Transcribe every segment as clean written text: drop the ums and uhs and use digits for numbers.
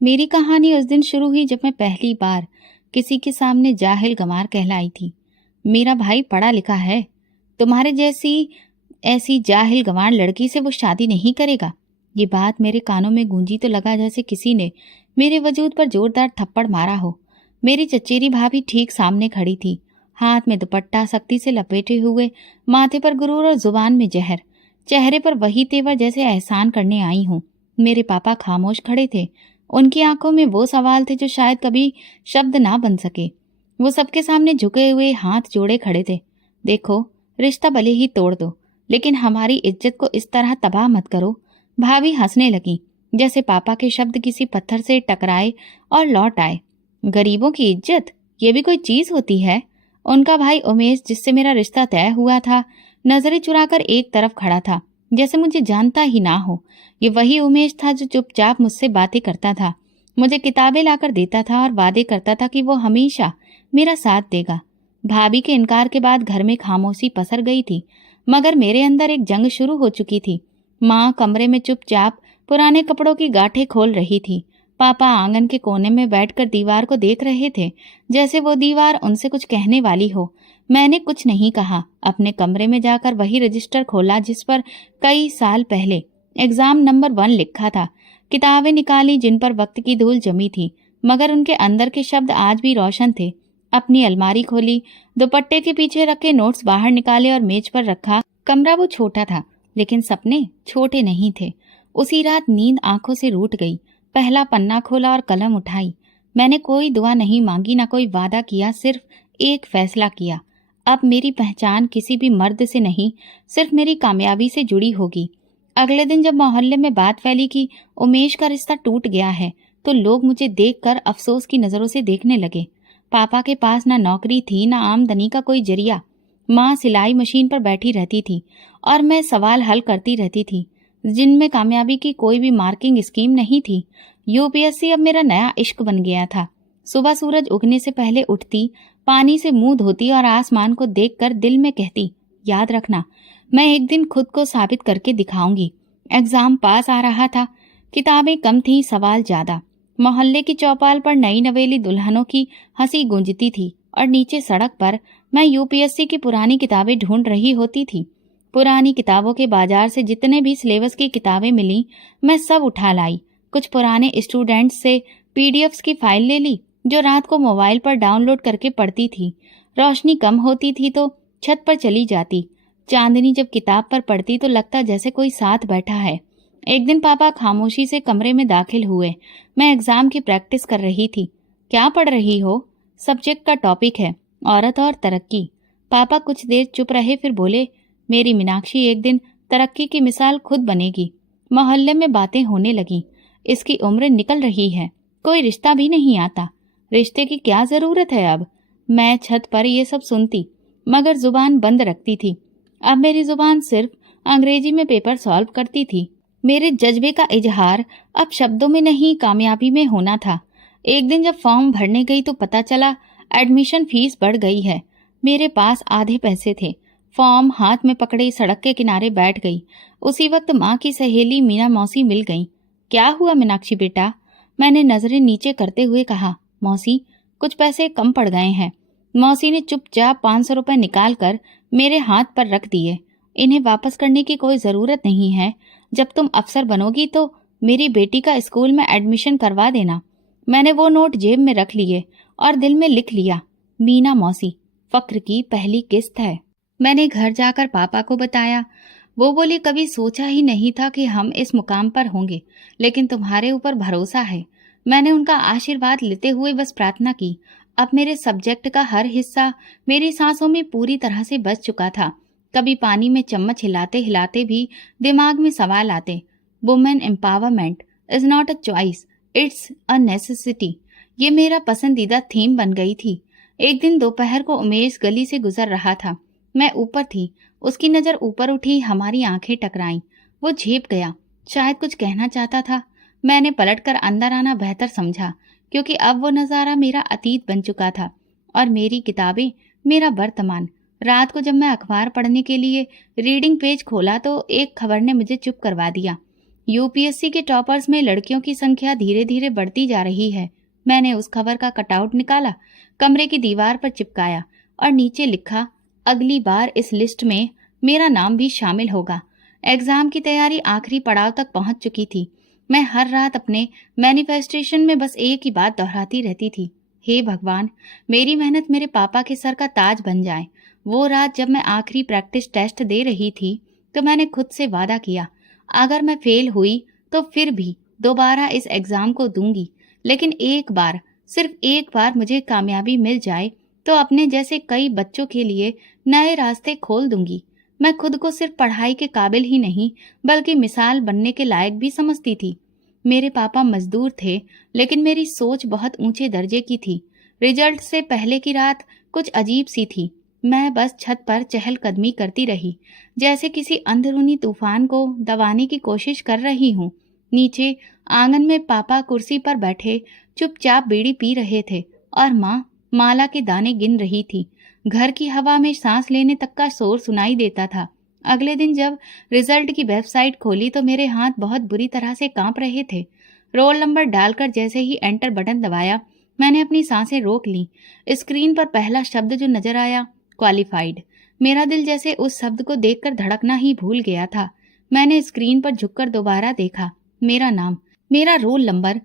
मेरी कहानी उस दिन शुरू हुई जब मैं पहली बार किसी के सामने जाहिल गंवार कहलाई थी। मेरा भाई पढ़ा लिखा है, तुम्हारे जैसी ऐसी जाहिल गंवार लड़की से वो शादी नहीं करेगा। ये बात मेरे कानों में गूंजी तो लगा जैसे किसी ने मेरे वजूद पर जोरदार थप्पड़ मारा हो। मेरी चचेरी भाभी ठीक सामने खड़ी थी, हाथ में दुपट्टा सख्ती से लपेटे हुए, माथे पर गुरूर और जुबान में जहर, चेहरे पर वही तेवर जैसे एहसान करने आई हूँ। मेरे पापा खामोश खड़े थे। उनकी आंखों में वो सवाल थे जो शायद कभी शब्द ना बन सके। वो सबके सामने झुके हुए हाथ जोड़े खड़े थे। देखो, रिश्ता भले ही तोड़ दो, लेकिन हमारी इज्जत को इस तरह तबाह मत करो। भाभी हंसने लगी, जैसे पापा के शब्द किसी पत्थर से टकराए और लौट आए। गरीबों की इज्जत, ये भी कोई चीज होती है? उनका भाई उमेश, जिससे मेरा रिश्ता तय हुआ था, नजरें चुराकर एक तरफ खड़ा था, जैसे मुझे जानता ही ना हो। ये वही उमेश था जो चुपचाप मुझसे बातें करता था, मुझे किताबें लाकर देता था और वादे करता था कि वो हमेशा मेरा साथ देगा। भाभी के इनकार के बाद घर में खामोशी पसर गई थी, मगर मेरे अंदर एक जंग शुरू हो चुकी थी। माँ कमरे में चुपचाप पुराने कपड़ों की गांठें खोल रही थी। पापा आंगन के कोने में बैठकर दीवार को देख रहे थे, जैसे वो दीवार उनसे कुछ कहने वाली हो। मैंने कुछ नहीं कहा। अपने कमरे में जाकर वही रजिस्टर खोला जिस पर कई साल पहले एग्जाम नंबर 1 लिखा था। किताबें निकाली जिन पर वक्त की धूल जमी थी, मगर उनके अंदर के शब्द आज भी रोशन थे। अपनी अलमारी खोली, दुपट्टे के पीछे रखे नोट्स बाहर निकाले और मेज पर रखा। कमरा वो छोटा था, लेकिन सपने छोटे नहीं थे। उसी रात नींद आंखों से रूठ गई। पहला पन्ना खोला और कलम उठाई। मैंने कोई दुआ नहीं मांगी, ना कोई वादा किया, सिर्फ एक फैसला किया। अब मेरी पहचान किसी भी मर्द से नहीं, सिर्फ मेरी कामयाबी से जुड़ी होगी। अगले दिन जब मोहल्ले में बात फैली कि उमेश का रिश्ता टूट गया है, तो लोग मुझे देखकर अफसोस की नजरों से देखने लगे। पापा के पास ना नौकरी थी, ना आमदनी का कोई जरिया। माँ सिलाई मशीन पर बैठी रहती थी और मैं सवाल हल करती रहती थी, जिनमें कामयाबी की कोई भी मार्किंग स्कीम नहीं थी। यूपीएससी अब मेरा नया इश्क बन गया था। सुबह सूरज उगने से पहले उठती, पानी से मुंह धोती और आसमान को देखकर दिल में कहती, याद रखना, मैं एक दिन खुद को साबित करके दिखाऊंगी। एग्जाम पास आ रहा था। किताबें कम थी, सवाल ज्यादा। मोहल्ले की चौपाल पर नई नवेली दुल्हनों की हंसी गूंजती थी और नीचे सड़क पर मैं यूपीएससी की पुरानी किताबें ढूंढ रही होती थी। पुरानी किताबों के बाजार से जितने भी सिलेबस की किताबें मिली, मैं सब उठा लाई। कुछ पुराने स्टूडेंट्स से पीडीएफ्स की फाइल ले ली, जो रात को मोबाइल पर डाउनलोड करके पढ़ती थी। रोशनी कम होती थी तो छत पर चली जाती। चांदनी जब किताब पर पड़ती तो लगता जैसे कोई साथ बैठा है। एक दिन पापा खामोशी से कमरे में दाखिल हुए। मैं एग्जाम की प्रैक्टिस कर रही थी। क्या पढ़ रही हो? सब्जेक्ट का टॉपिक है औरत और तरक्की। पापा कुछ देर चुप रहे, फिर बोले, मेरी मीनाक्षी एक दिन तरक्की की मिसाल खुद बनेगी। मोहल्ले में बातें होने लगी, इसकी उम्र निकल रही है, कोई रिश्ता भी नहीं आता, रिश्ते की क्या जरूरत है अब। मैं छत पर ये सब सुनती, मगर जुबान बंद रखती थी। अब मेरी जुबान सिर्फ अंग्रेजी में पेपर सॉल्व करती थी। मेरे जज्बे का इजहार अब शब्दों में नहीं, कामयाबी में होना था। एक दिन जब फॉर्म भरने गई तो पता चला एडमिशन फीस बढ़ गई है। मेरे पास आधे पैसे थे। फॉर्म हाथ में पकड़े सड़क के किनारे बैठ गई। उसी वक्त माँ की सहेली मीना मौसी मिल गई। क्या हुआ मीनाक्षी बेटा? मैंने नजरें नीचे करते हुए कहा। मौसी, कुछ पैसे कम पड़ गए हैं। मौसी ने चुपचाप 500 रुपए निकाल कर मेरे हाथ पर रख दिए। इन्हें वापस करने की कोई जरूरत नहीं है। जब तुम अफसर बनोगी तो मेरी बेटी का स्कूल में एडमिशन करवा देना। मैंने वो नोट जेब में रख लिए और दिल में लिख लिया, मीना मौसी, फक्र की पहली किस्त है। मैंने घर जाकर पापा को बताया। वो बोली, कभी सोचा ही नहीं था कि हम इस मुकाम पर होंगे, लेकिन तुम्हारे ऊपर भरोसा है। मैंने उनका आशीर्वाद लेते हुए बस प्रार्थना की। अब मेरे सब्जेक्ट का हर हिस्सा मेरी सांसों में पूरी तरह से बस चुका था। कभी पानी में चम्मच हिलाते हिलाते भी दिमाग में सवाल आते। Women empowerment is not a choice, it's a necessity. ये मेरा पसंदीदा थीम बन गई थी। एक दिन दोपहर को उमेश गली से गुजर रहा था। मैं ऊपर थी, उसकी नजर ऊपर उठी, हमारी आंखें टकराईं। वो झेप गया, शायद कुछ कहना चाहता था। मैंने पलटकर अंदर आना बेहतर समझा, क्योंकि अब वो नज़ारा मेरा अतीत बन चुका था और मेरी किताबें मेरा वर्तमान। रात को जब मैं अखबार पढ़ने के लिए रीडिंग पेज खोला तो एक खबर ने मुझे चुप करवा दिया। यूपीएससी के टॉपर्स में लड़कियों की संख्या धीरे धीरे बढ़ती जा रही है। मैंने उस खबर का कटआउट निकाला, कमरे की दीवार पर चिपकाया और नीचे लिखा, अगली बार इस लिस्ट में मेरा नाम भी शामिल होगा। एग्जाम की तैयारी आखिरी पड़ाव तक पहुंच चुकी थी। मैं हर रात अपने मैनिफेस्टेशन में बस एक ही बात दोहराती रहती थी, हे भगवान, मेरी मेहनत मेरे पापा के सर का ताज बन जाए। वो रात जब मैं आखिरी प्रैक्टिस टेस्ट दे रही थी तो मैंने खुद से वादा किया, अगर मैं फेल हुई तो फिर भी दोबारा इस एग्जाम को दूंगी, लेकिन एक बार, सिर्फ एक बार मुझे कामयाबी मिल जाए तो अपने जैसे कई बच्चों के लिए नए रास्ते खोल दूंगी। मैं खुद को सिर्फ पढ़ाई के काबिल ही नहीं बल्कि मिसाल बनने के लायक भी समझती थी। मेरे पापा मजदूर थे, लेकिन मेरी सोच बहुत ऊंचे दर्जे की थी। रिजल्ट से पहले की रात कुछ अजीब सी थी। मैं बस छत पर चहलकदमी करती रही, जैसे किसी अंदरूनी तूफान को दबाने की कोशिश कर रही हूँ। नीचे आंगन में पापा कुर्सी पर बैठे चुपचाप बीड़ी पी रहे थे और माँ माला के दाने गिन रही थी। घर की हवा में सांस लेने तक का शोर सुनाई देता था। अगले दिन जब रिजल्ट की वेबसाइट खोली तो मेरे हाथ बहुत बुरी तरह से कांप रहे थे। रोल नंबर डालकर जैसे ही एंटर बटन दबाया, मैंने अपनी सांसें रोक ली। स्क्रीन पर पहला शब्द जो नजर आया, क्वालिफाइड। मेरा दिल जैसे उस शब्द को देखकर धड़कना ही भूल गया था। मैंने स्क्रीन पर झुककर दोबारा देखा, मेरा नाम, मेरा रोल नंबर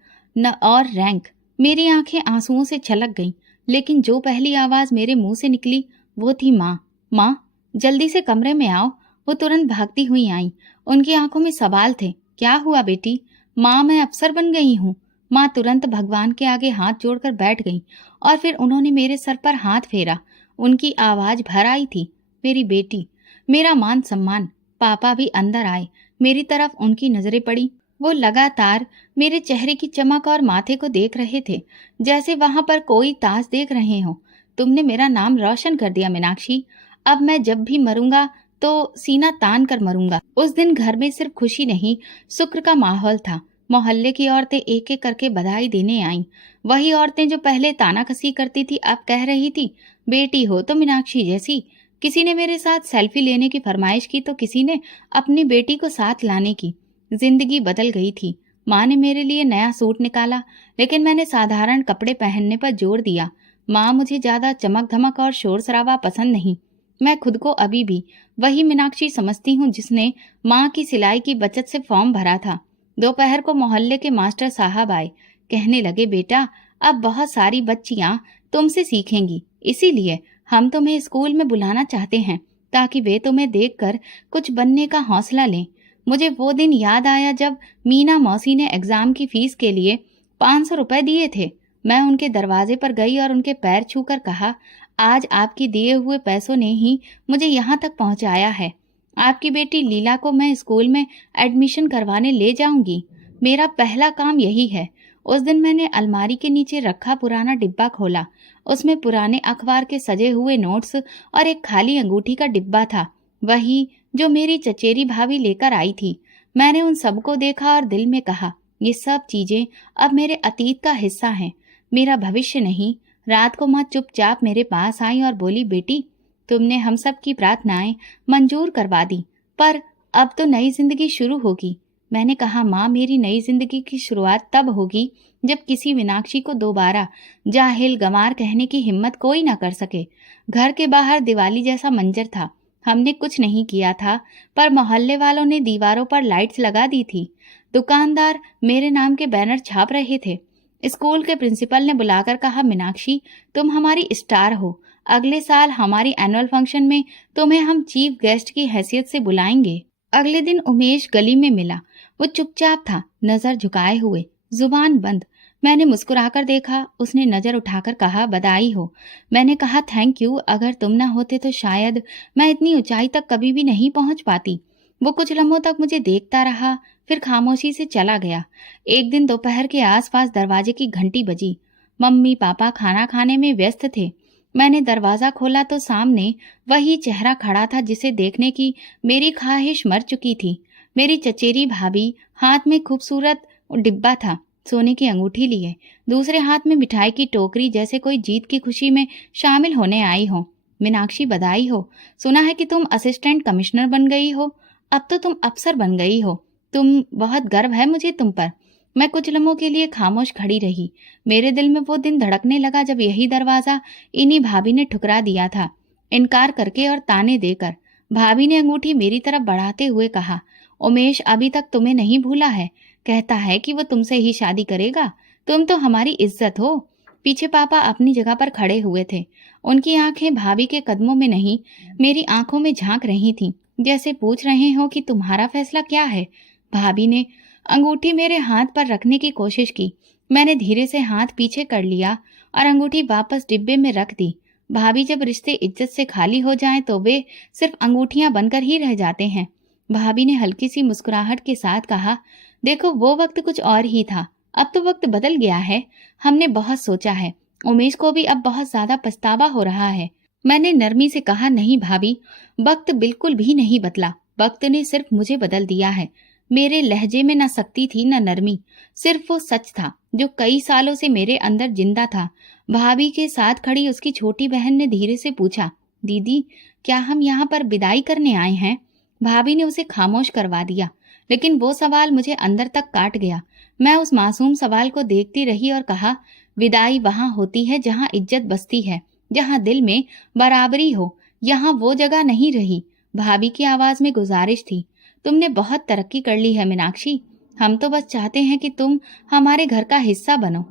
और रैंक। मेरी आंखें आंसुओं से छलक गईं, लेकिन जो पहली आवाज मेरे मुंह से निकली वो थी माँ। माँ, जल्दी से कमरे में आओ। वो तुरंत भागती हुई आई। उनकी आंखों में सवाल थे। क्या हुआ बेटी? माँ, मैं अफसर बन गई हूँ। माँ तुरंत भगवान के आगे हाथ जोड़कर बैठ गई और फिर उन्होंने मेरे सर पर हाथ फेरा। उनकी आवाज भर आई थी, मेरी बेटी। मेरा मान सम्मान। पापा भी अंदर आए। मेरी तरफ उनकी नजरें पड़ी। वो लगातार मेरे चेहरे की चमक और माथे को देख रहे थे, जैसे वहां पर कोई ताज देख रहे हो। तुमने मेरा नाम रोशन कर दिया मीनाक्षी। अब मैं जब भी मरूंगा तो सीना तान कर मरूंगा। उस दिन घर में सिर्फ खुशी नहीं, शुक्र का माहौल था। मोहल्ले की औरतें एक एक करके बधाई देने आईं। वही औरतें जो पहले तानाकसी करती थी अब कह रही थी, बेटी हो तो मीनाक्षी जैसी। किसी ने मेरे साथ सेल्फी लेने की फरमाइश की तो किसी ने अपनी बेटी को साथ लाने की। जिंदगी बदल गई थी। माँ ने मेरे लिए नया सूट निकाला, लेकिन मैंने साधारण कपड़े पहनने पर जोर दिया। माँ, मुझे ज्यादा चमक धमक और शोर शराबा पसंद नहीं। मैं खुद को अभी भी वही मीनाक्षी समझती हूँ जिसने माँ की सिलाई की बचत से फॉर्म भरा था। दोपहर को मोहल्ले के मास्टर साहब आए। कहने लगे, बेटा, अब बहुत सारी बच्चियां तुमसे सीखेंगी, इसीलिए हम तुम्हें स्कूल में बुलाना चाहते हैं ताकि वे तुम्हें देखकर कुछ बनने का हौसला लें। मुझे वो दिन याद आया जब मीना मौसी ने एग्जाम की फीस के लिए 500 रुपए दिए थे। मैं उनके दरवाजे पर गई और उनके पैर छूकर कहा, आज आपके दिए हुए पैसों ने ही मुझे यहाँ तक पहुँचाया है। आपकी बेटी लीला को मैं स्कूल में एडमिशन करवाने ले जाऊंगी। मेरा पहला काम यही है। उस दिन मैंने अलमारी के नीचे रखा पुराना डिब्बा खोला। उसमें पुराने अखबार के सजे हुए नोट्स और एक खाली अंगूठी का डिब्बा था, वही जो मेरी चचेरी भाभी लेकर आई थी। मैंने उन सबको देखा और दिल में कहा, ये सब चीजें अब मेरे अतीत का हिस्सा हैं, मेरा भविष्य नहीं। रात को माँ चुपचाप मेरे पास आई और बोली, बेटी, तुमने हम सब की प्रार्थनाएं मंजूर करवा दी, पर अब तो नई जिंदगी शुरू होगी। मैंने कहा, माँ, मेरी नई जिंदगी की शुरुआत तब होगी जब किसी मीनाक्षी को दोबारा जाहिल गंवार कहने की हिम्मत कोई ना कर सके। घर के बाहर दिवाली जैसा मंजर था। हमने कुछ नहीं किया था, पर मोहल्ले वालों ने दीवारों पर लाइट्स लगा दी थी। दुकानदार मेरे नाम के बैनर छाप रहे थे। स्कूल के प्रिंसिपल ने बुलाकर कहा, मीनाक्षी, तुम हमारी स्टार हो। अगले साल हमारी एनुअल फंक्शन में तुम्हें हम चीफ गेस्ट की हैसियत से बुलाएंगे। अगले दिन उमेश गली में मिला। वो चुपचाप था, नजर झुकाए हुए, जुबान बंद। मैंने मुस्कुराकर देखा। उसने नजर उठाकर कहा, बधाई हो। मैंने कहा, थैंक यू। अगर तुम ना होते तो शायद मैं इतनी ऊंचाई तक कभी भी नहीं पहुंच पाती। वो कुछ लम्हों तक मुझे देखता रहा, फिर खामोशी से चला गया। एक दिन दोपहर के आसपास दरवाजे की घंटी बजी। मम्मी पापा खाना खाने में व्यस्त थे। मैंने दरवाजा खोला तो सामने वही चेहरा खड़ा था जिसे देखने की मेरी ख्वाहिश मर चुकी थी। मेरी चचेरी भाभी, हाथ में खूबसूरत डिब्बा था, सोने की अंगूठी लिए, दूसरे हाथ में मिठाई की टोकरी, जैसे कोई जीत की खुशी में शामिल होने आई हो। मीनाक्षी, बधाई हो। सुना है कि तुम असिस्टेंट कमिश्नर बन गई हो। अब तो तुम अफसर बन गई हो। बहुत गर्व है मुझे तुम पर। मैं कुछ लम्हों के लिए खामोश खड़ी रही। मेरे दिल में वो दिन धड़कने लगा जब यही दरवाजा इन्हीं भाभी ने ठुकरा दिया था, इनकार करके और ताने देकर। भाभी ने अंगूठी मेरी तरफ बढ़ाते हुए कहा, उमेश अभी तक तुम्हें नहीं भूला है, कहता है कि वो तुमसे ही शादी करेगा। तुम तो हमारी इज्जत हो। पीछे पापा अपनी जगह पर खड़े हुए थे। उनकी आंखें भाभी के कदमों में नहीं, मेरी आंखों में झांक रही थीं, जैसे पूछ रहे हो कि तुम्हारा फैसला क्या है। भाभी ने अंगूठी मेरे हाथ पर रखने की कोशिश की। मैंने धीरे से हाथ पीछे कर लिया और अंगूठी वापस डिब्बे में रख दी। भाभी, जब रिश्ते इज्जत से खाली हो जाएं तो वे सिर्फ अंगूठियां बनकर ही रह जाते हैं। भाभी ने हल्की सी मुस्कुराहट के साथ कहा, देखो वो वक्त कुछ और ही था, अब तो वक्त बदल गया है। हमने बहुत सोचा है, उमेश को भी अब बहुत ज्यादा पछतावा हो रहा है। मैंने नरमी से कहा, नहीं भाभी, वक्त बिल्कुल भी नहीं बदला, वक्त ने सिर्फ मुझे बदल दिया है। मेरे लहजे में न सख्ती थी न नरमी, सिर्फ वो सच था जो कई सालों से मेरे अंदर जिंदा था। भाभी के साथ खड़ी उसकी छोटी बहन ने धीरे से पूछा, दीदी क्या हम यहाँ पर विदाई करने आए हैं? भाभी ने उसे खामोश करवा दिया, लेकिन वो सवाल मुझे अंदर तक काट गया। मैं उस मासूम सवाल को देखती रही और कहा, विदाई वहां होती है जहां इज्जत बसती है, जहां दिल में बराबरी हो। यहाँ वो जगह नहीं रही। भाभी की आवाज में गुजारिश थी, तुमने बहुत तरक्की कर ली है मीनाक्षी, हम तो बस चाहते हैं कि तुम हमारे घर का हिस्सा बनो।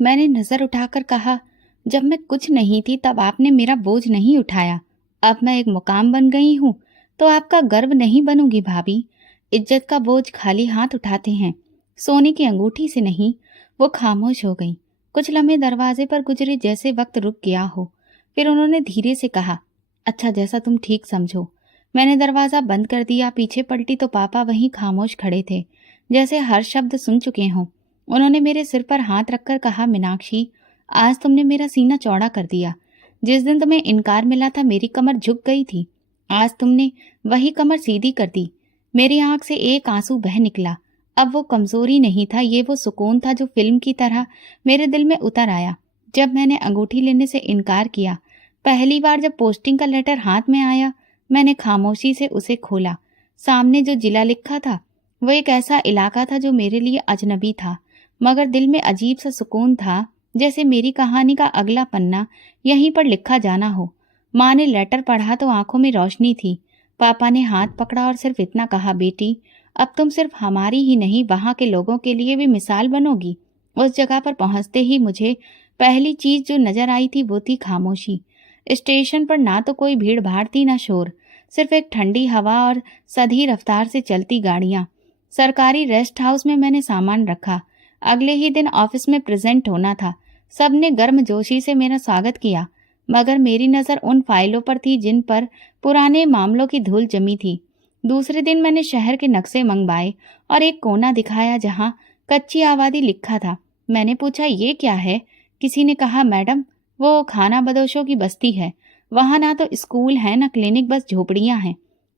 मैंने नजर उठाकर कहा, जब मैं कुछ नहीं थी तब आपने मेरा बोझ नहीं उठाया, अब मैं एक मुकाम बन गई हूँ तो आपका गर्व नहीं बनूंगी भाभी। इज्जत का बोझ खाली हाथ उठाते हैं, सोने की अंगूठी से नहीं। वो खामोश हो गई। कुछ लम्हे दरवाजे पर गुजरे जैसे वक्त रुक गया हो। फिर उन्होंने धीरे से कहा, अच्छा जैसा तुम ठीक समझो। मैंने दरवाजा बंद कर दिया। पीछे पलटी तो पापा वहीं खामोश खड़े थे, जैसे हर शब्द सुन चुके हों। उन्होंने मेरे सिर पर हाथ रखकर कहा, मीनाक्षी आज तुमने मेरा सीना चौड़ा कर दिया। जिस दिन तुम्हें इनकार मिला था मेरी कमर झुक गई थी, आज तुमने वही कमर सीधी कर दी। मेरी आंख से एक आंसू बह निकला। अब वो कमजोरी नहीं था, ये वो सुकून था जो फिल्म की तरह मेरे दिल में उतर आया। जब मैंने अंगूठी लेने से इनकार किया, पहली बार जब पोस्टिंग का लेटर हाथ में आया, मैंने खामोशी से उसे खोला। सामने जो जिला लिखा था वो एक ऐसा इलाका था जो मेरे लिए अजनबी था, मगर दिल में अजीब सा सुकून था, जैसे मेरी कहानी का अगला पन्ना यहीं पर लिखा जाना हो। माँ ने लेटर पढ़ा तो आंखों में रोशनी थी। पापा ने हाथ पकड़ा और सिर्फ इतना कहा, बेटी अब तुम सिर्फ हमारी ही नहीं वहां के लोगों के लिए भी मिसाल बनोगी। उस जगह पर पहुंचते ही मुझे पहली चीज जो नजर आई थी वो थी खामोशी। स्टेशन पर ना तो कोई भीड़ भाड़ थी ना शोर, सिर्फ एक ठंडी हवा और सधी रफ्तार से चलती गाड़ियां। सरकारी रेस्ट हाउस में मैंने सामान रखा। अगले ही दिन ऑफिस में प्रेजेंट होना था। सबने गर्मजोशी से मेरा स्वागत किया, मगर मेरी नजर उन फाइलों पर थी जिन पर पुराने मामलों की धूल जमी थी। दूसरे दिन मैंने शहर के नक्शे मंगवाए और एक कोना दिखाया जहां कच्ची आबादी लिखा था। मैंने पूछा, ये क्या है? किसी ने कहा, मैडम वो खाना बदोशों की बस्ती है। वहां ना तो स्कूल है ना क्लिनिक, बस झोपड़ियां हैं,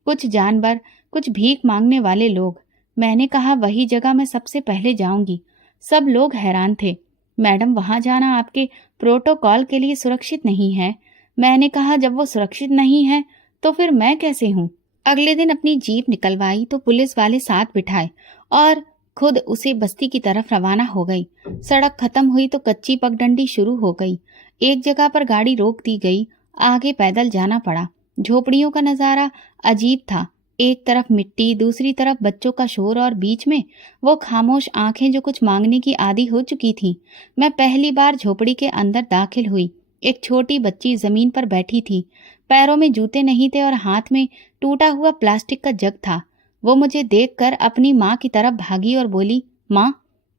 कुछ जानवर, कुछ भीख मांगने वाले लोग। मैंने कहा, वही जगह मैं सबसे पहले जाऊंगी। सब लोग हैरान थे। मैडम वहां जाना आपके प्रोटोकॉल के लिए सुरक्षित नहीं है। मैंने कहा, जब वो सुरक्षित नहीं है तो फिर मैं कैसे हूँ? अगले दिन अपनी जीप निकलवाई तो पुलिस वाले साथ बिठाए और खुद उसे बस्ती की तरफ रवाना हो गई। सड़क खत्म हुई तो कच्ची पगडंडी शुरू हो गई। एक जगह पर गाड़ी रोक दी गई, आगे पैदल जाना पड़ा। झोपड़ियों का नजारा अजीब था। एक तरफ मिट्टी, दूसरी तरफ बच्चों का शोर और बीच में वो खामोश आंखें जो कुछ मांगने की आदी हो चुकी थीं। मैं पहली बार झोपड़ी के अंदर दाखिल हुई। एक छोटी बच्ची जमीन पर बैठी थी। पैरों में जूते नहीं थे और हाथ में टूटा हुआ प्लास्टिक का जग था। वो मुझे देखकर अपनी माँ की तरफ भागी और बोली, माँ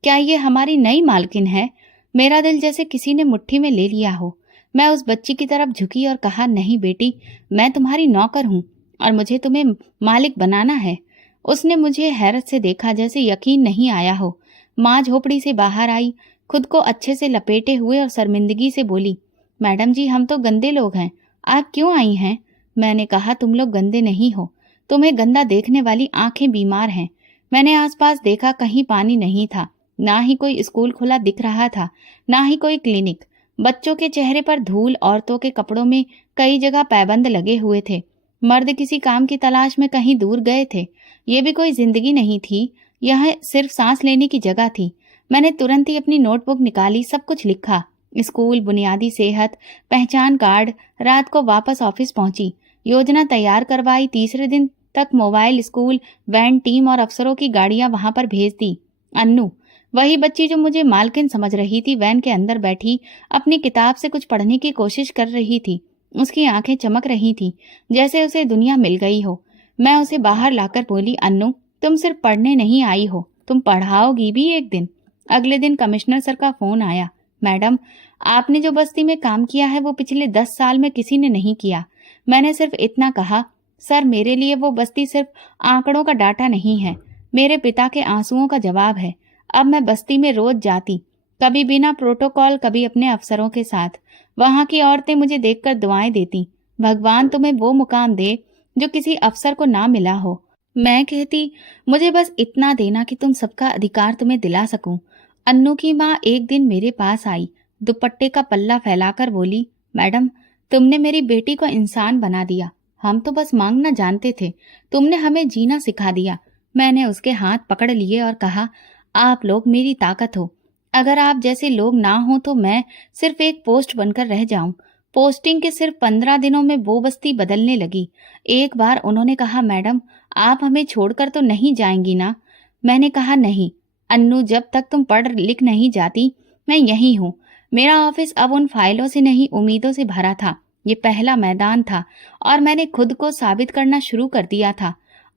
क्या ये हमारी नई मालकिन है? मेरा दिल जैसे किसी ने मुट्ठी में ले लिया हो। मैं उस बच्ची की तरफ झुकी और कहा, नहीं बेटी, मैं तुम्हारी नौकर हूँ और मुझे तुम्हें मालिक बनाना है। उसने मुझे हैरत से देखा, जैसे यकीन नहीं आया हो। माँ झोपड़ी से बाहर आई, खुद को अच्छे से लपेटे हुए और शर्मिंदगी से बोली, मैडम जी हम तो गंदे लोग हैं, आप क्यों आई हैं? मैंने कहा, तुम लोग गंदे नहीं हो, तुम्हें गंदा देखने वाली आंखें बीमार हैं। मैंने आसपास देखा, कहीं पानी नहीं था, ना ही कोई स्कूल खुला दिख रहा था, ना ही कोई क्लिनिक। बच्चों के चेहरे पर धूल, औरतों के कपड़ों में कई जगह पैबंद लगे हुए थे। मर्द किसी काम की तलाश में कहीं दूर गए थे। ये भी कोई जिंदगी नहीं थी। यह सिर्फ सांस लेने की जगह थी। मैंने तुरंत ही अपनी नोटबुक निकाली, सब कुछ लिखा। स्कूल, बुनियादी सेहत, पहचान कार्ड। रात को वापस ऑफिस पहुंची, योजना तैयार करवाई। तीसरे दिन तक मोबाइल, स्कूल वैन, टीम और अफसरों की गाड़ियां वहां पर भेज दी। अन्नू, वही बच्ची जो मुझे मालकिन समझ रही थी, वैन के अंदर बैठी अपनी किताब से कुछ पढ़ने की कोशिश कर रही थी। उसकी आंखें चमक रही थीं, जैसे उसे दुनिया मिल गई हो। मैं उसे बाहर लाकर बोली, अन्नू, तुम सिर्फ पढ़ने नहीं आई हो, तुम पढ़ाओगी भी एक दिन। अगले दिन कमिश्नर सर का फोन आया। मैडम, आपने जो बस्ती में काम किया है वो पिछले 10 साल में किसी ने नहीं किया। मैंने सिर्फ इतना कहा, सर मेरे लिए वो बस्ती सिर्फ आंकड़ों का डाटा नहीं है, मेरे पिता के आंसुओं का जवाब है। अब मैं बस्ती में रोज जाती, कभी बिना प्रोटोकॉल, कभी अपने अफसरों के साथ। वहां की औरतें मुझे देखकर दुआएं देती, भगवान तुम्हें वो मुकाम दे जो किसी अफसर को ना मिला हो। मैं कहती, मुझे बस इतना देना कि तुम सबका अधिकार तुम्हें दिला सकूं। अन्नू की माँ एक दिन मेरे पास आई, दुपट्टे का पल्ला फैलाकर बोली, मैडम, तुमने मेरी बेटी को इंसान बना दिया। हम तो बस मांगना जानते थे, तुमने हमें जीना सिखा दिया। मैंने उसके हाथ पकड़ लिए और कहा, आप लोग मेरी ताकत हो। अगर आप जैसे लोग ना हो तो मैं सिर्फ एक पोस्ट बनकर रह जाऊं। पोस्टिंग के सिर्फ 15 दिनों में वो बस्ती बदलने लगी। एक बार उन्होंने कहा, मैडम, आप हमें छोड़कर तो नहीं जाएंगी ना? मैंने कहा, नहीं अन्नू, जब तक तुम पढ़ लिख नहीं जाती मैं यहीं हूँ। मेरा ऑफिस अब उन फाइलों से नहीं, उम्मीदों से भरा था। ये पहला मैदान था और मैंने खुद को साबित करना शुरू कर दिया था।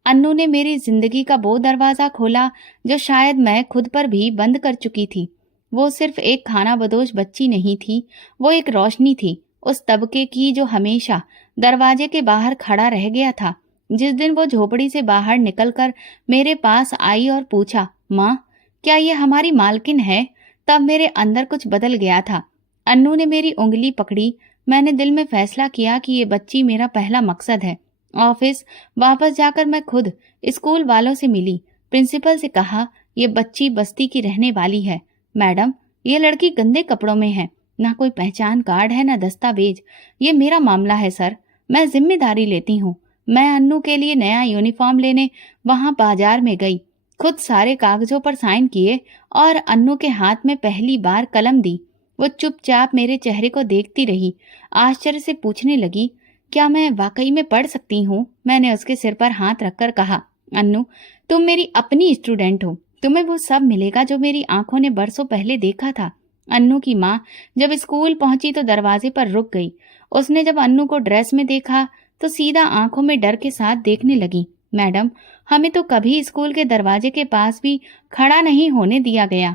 अन्नू ने मेरी जिंदगी का वो दरवाजा खोला जो शायद मैं खुद पर भी बंद कर चुकी थी। वो सिर्फ एक खानाबदोश बच्ची नहीं थी, वो एक रोशनी थी, उस तबके की जो हमेशा दरवाजे के बाहर खड़ा रह गया था। जिस दिन वो झोपड़ी से बाहर निकलकर मेरे पास आई और पूछा, माँ, क्या ये हमारी मालकिन है? तब मेरे अंदर कुछ बदल गया था। अन्नू ने मेरी उंगली पकड़ी। मैंने दिल में फैसला किया कि ये बच्ची मेरा पहला मकसद है। ऑफिस वापस जाकर मैं खुद स्कूल वालों से मिली। प्रिंसिपल से कहा, ये बच्ची बस्ती की रहने वाली है। मैडम, ये लड़की गंदे कपड़ों में है, ना कोई पहचान कार्ड है, ना दस्तावेज। ये मेरा मामला है सर, मैं जिम्मेदारी लेती हूँ। मैं अन्नू के लिए नया यूनिफॉर्म लेने वहां बाजार में गई, खुद सारे कागजों पर साइन किए और अन्नू के हाथ में पहली बार कलम दी। वो चुपचाप मेरे चेहरे को देखती रही, आश्चर्य से पूछने लगी, क्या मैं वाकई में पढ़ सकती हूँ? मैंने उसके सिर पर हाथ रखकर कहा, अन्नू, तुम मेरी अपनी स्टूडेंट हो, तुम्हें वो सब मिलेगा जो मेरी आंखों ने बरसों पहले देखा था। अन्नू की माँ जब स्कूल पहुंची तो दरवाजे पर रुक गई। उसने जब अन्नू को ड्रेस में देखा तो सीधा आंखों में डर के साथ देखने लगी। मैडम, हमें तो कभी स्कूल के दरवाजे के पास भी खड़ा नहीं होने दिया गया।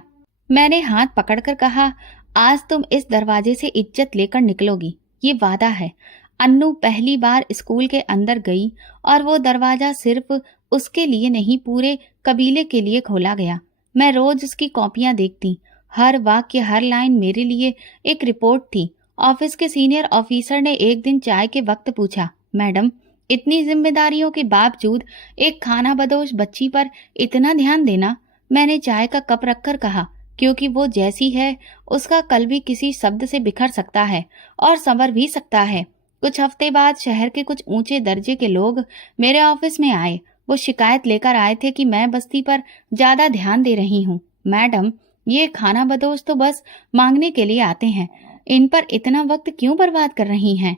मैंने हाथ पकड़कर कहा, आज तुम इस दरवाजे से इज्जत लेकर निकलोगी, ये वादा है। अन्नू पहली बार स्कूल के अंदर गई और वो दरवाजा सिर्फ उसके लिए नहीं, पूरे कबीले के लिए खोला गया। मैं रोज उसकी कॉपियां देखती, हर वाक्य, हर लाइन मेरे लिए एक रिपोर्ट थी। ऑफिस के सीनियर ऑफिसर ने एक दिन चाय के वक्त पूछा, मैडम, इतनी जिम्मेदारियों के बावजूद एक खानाबदोश बच्ची पर इतना ध्यान देना? मैंने चाय का कप रखकर कहा, क्योंकि वो जैसी है उसका कल भी किसी शब्द से बिखर सकता है और संवर भी सकता है। कुछ हफ्ते बाद शहर के कुछ ऊंचे दर्जे के लोग मेरे ऑफिस में आए। वो शिकायत लेकर आए थे कि मैं बस्ती पर ज्यादा ध्यान दे रही हूँ। मैडम, ये खानाबदोश तो बस मांगने के लिए आते हैं, इन पर इतना वक्त क्यों बर्बाद कर रही हैं?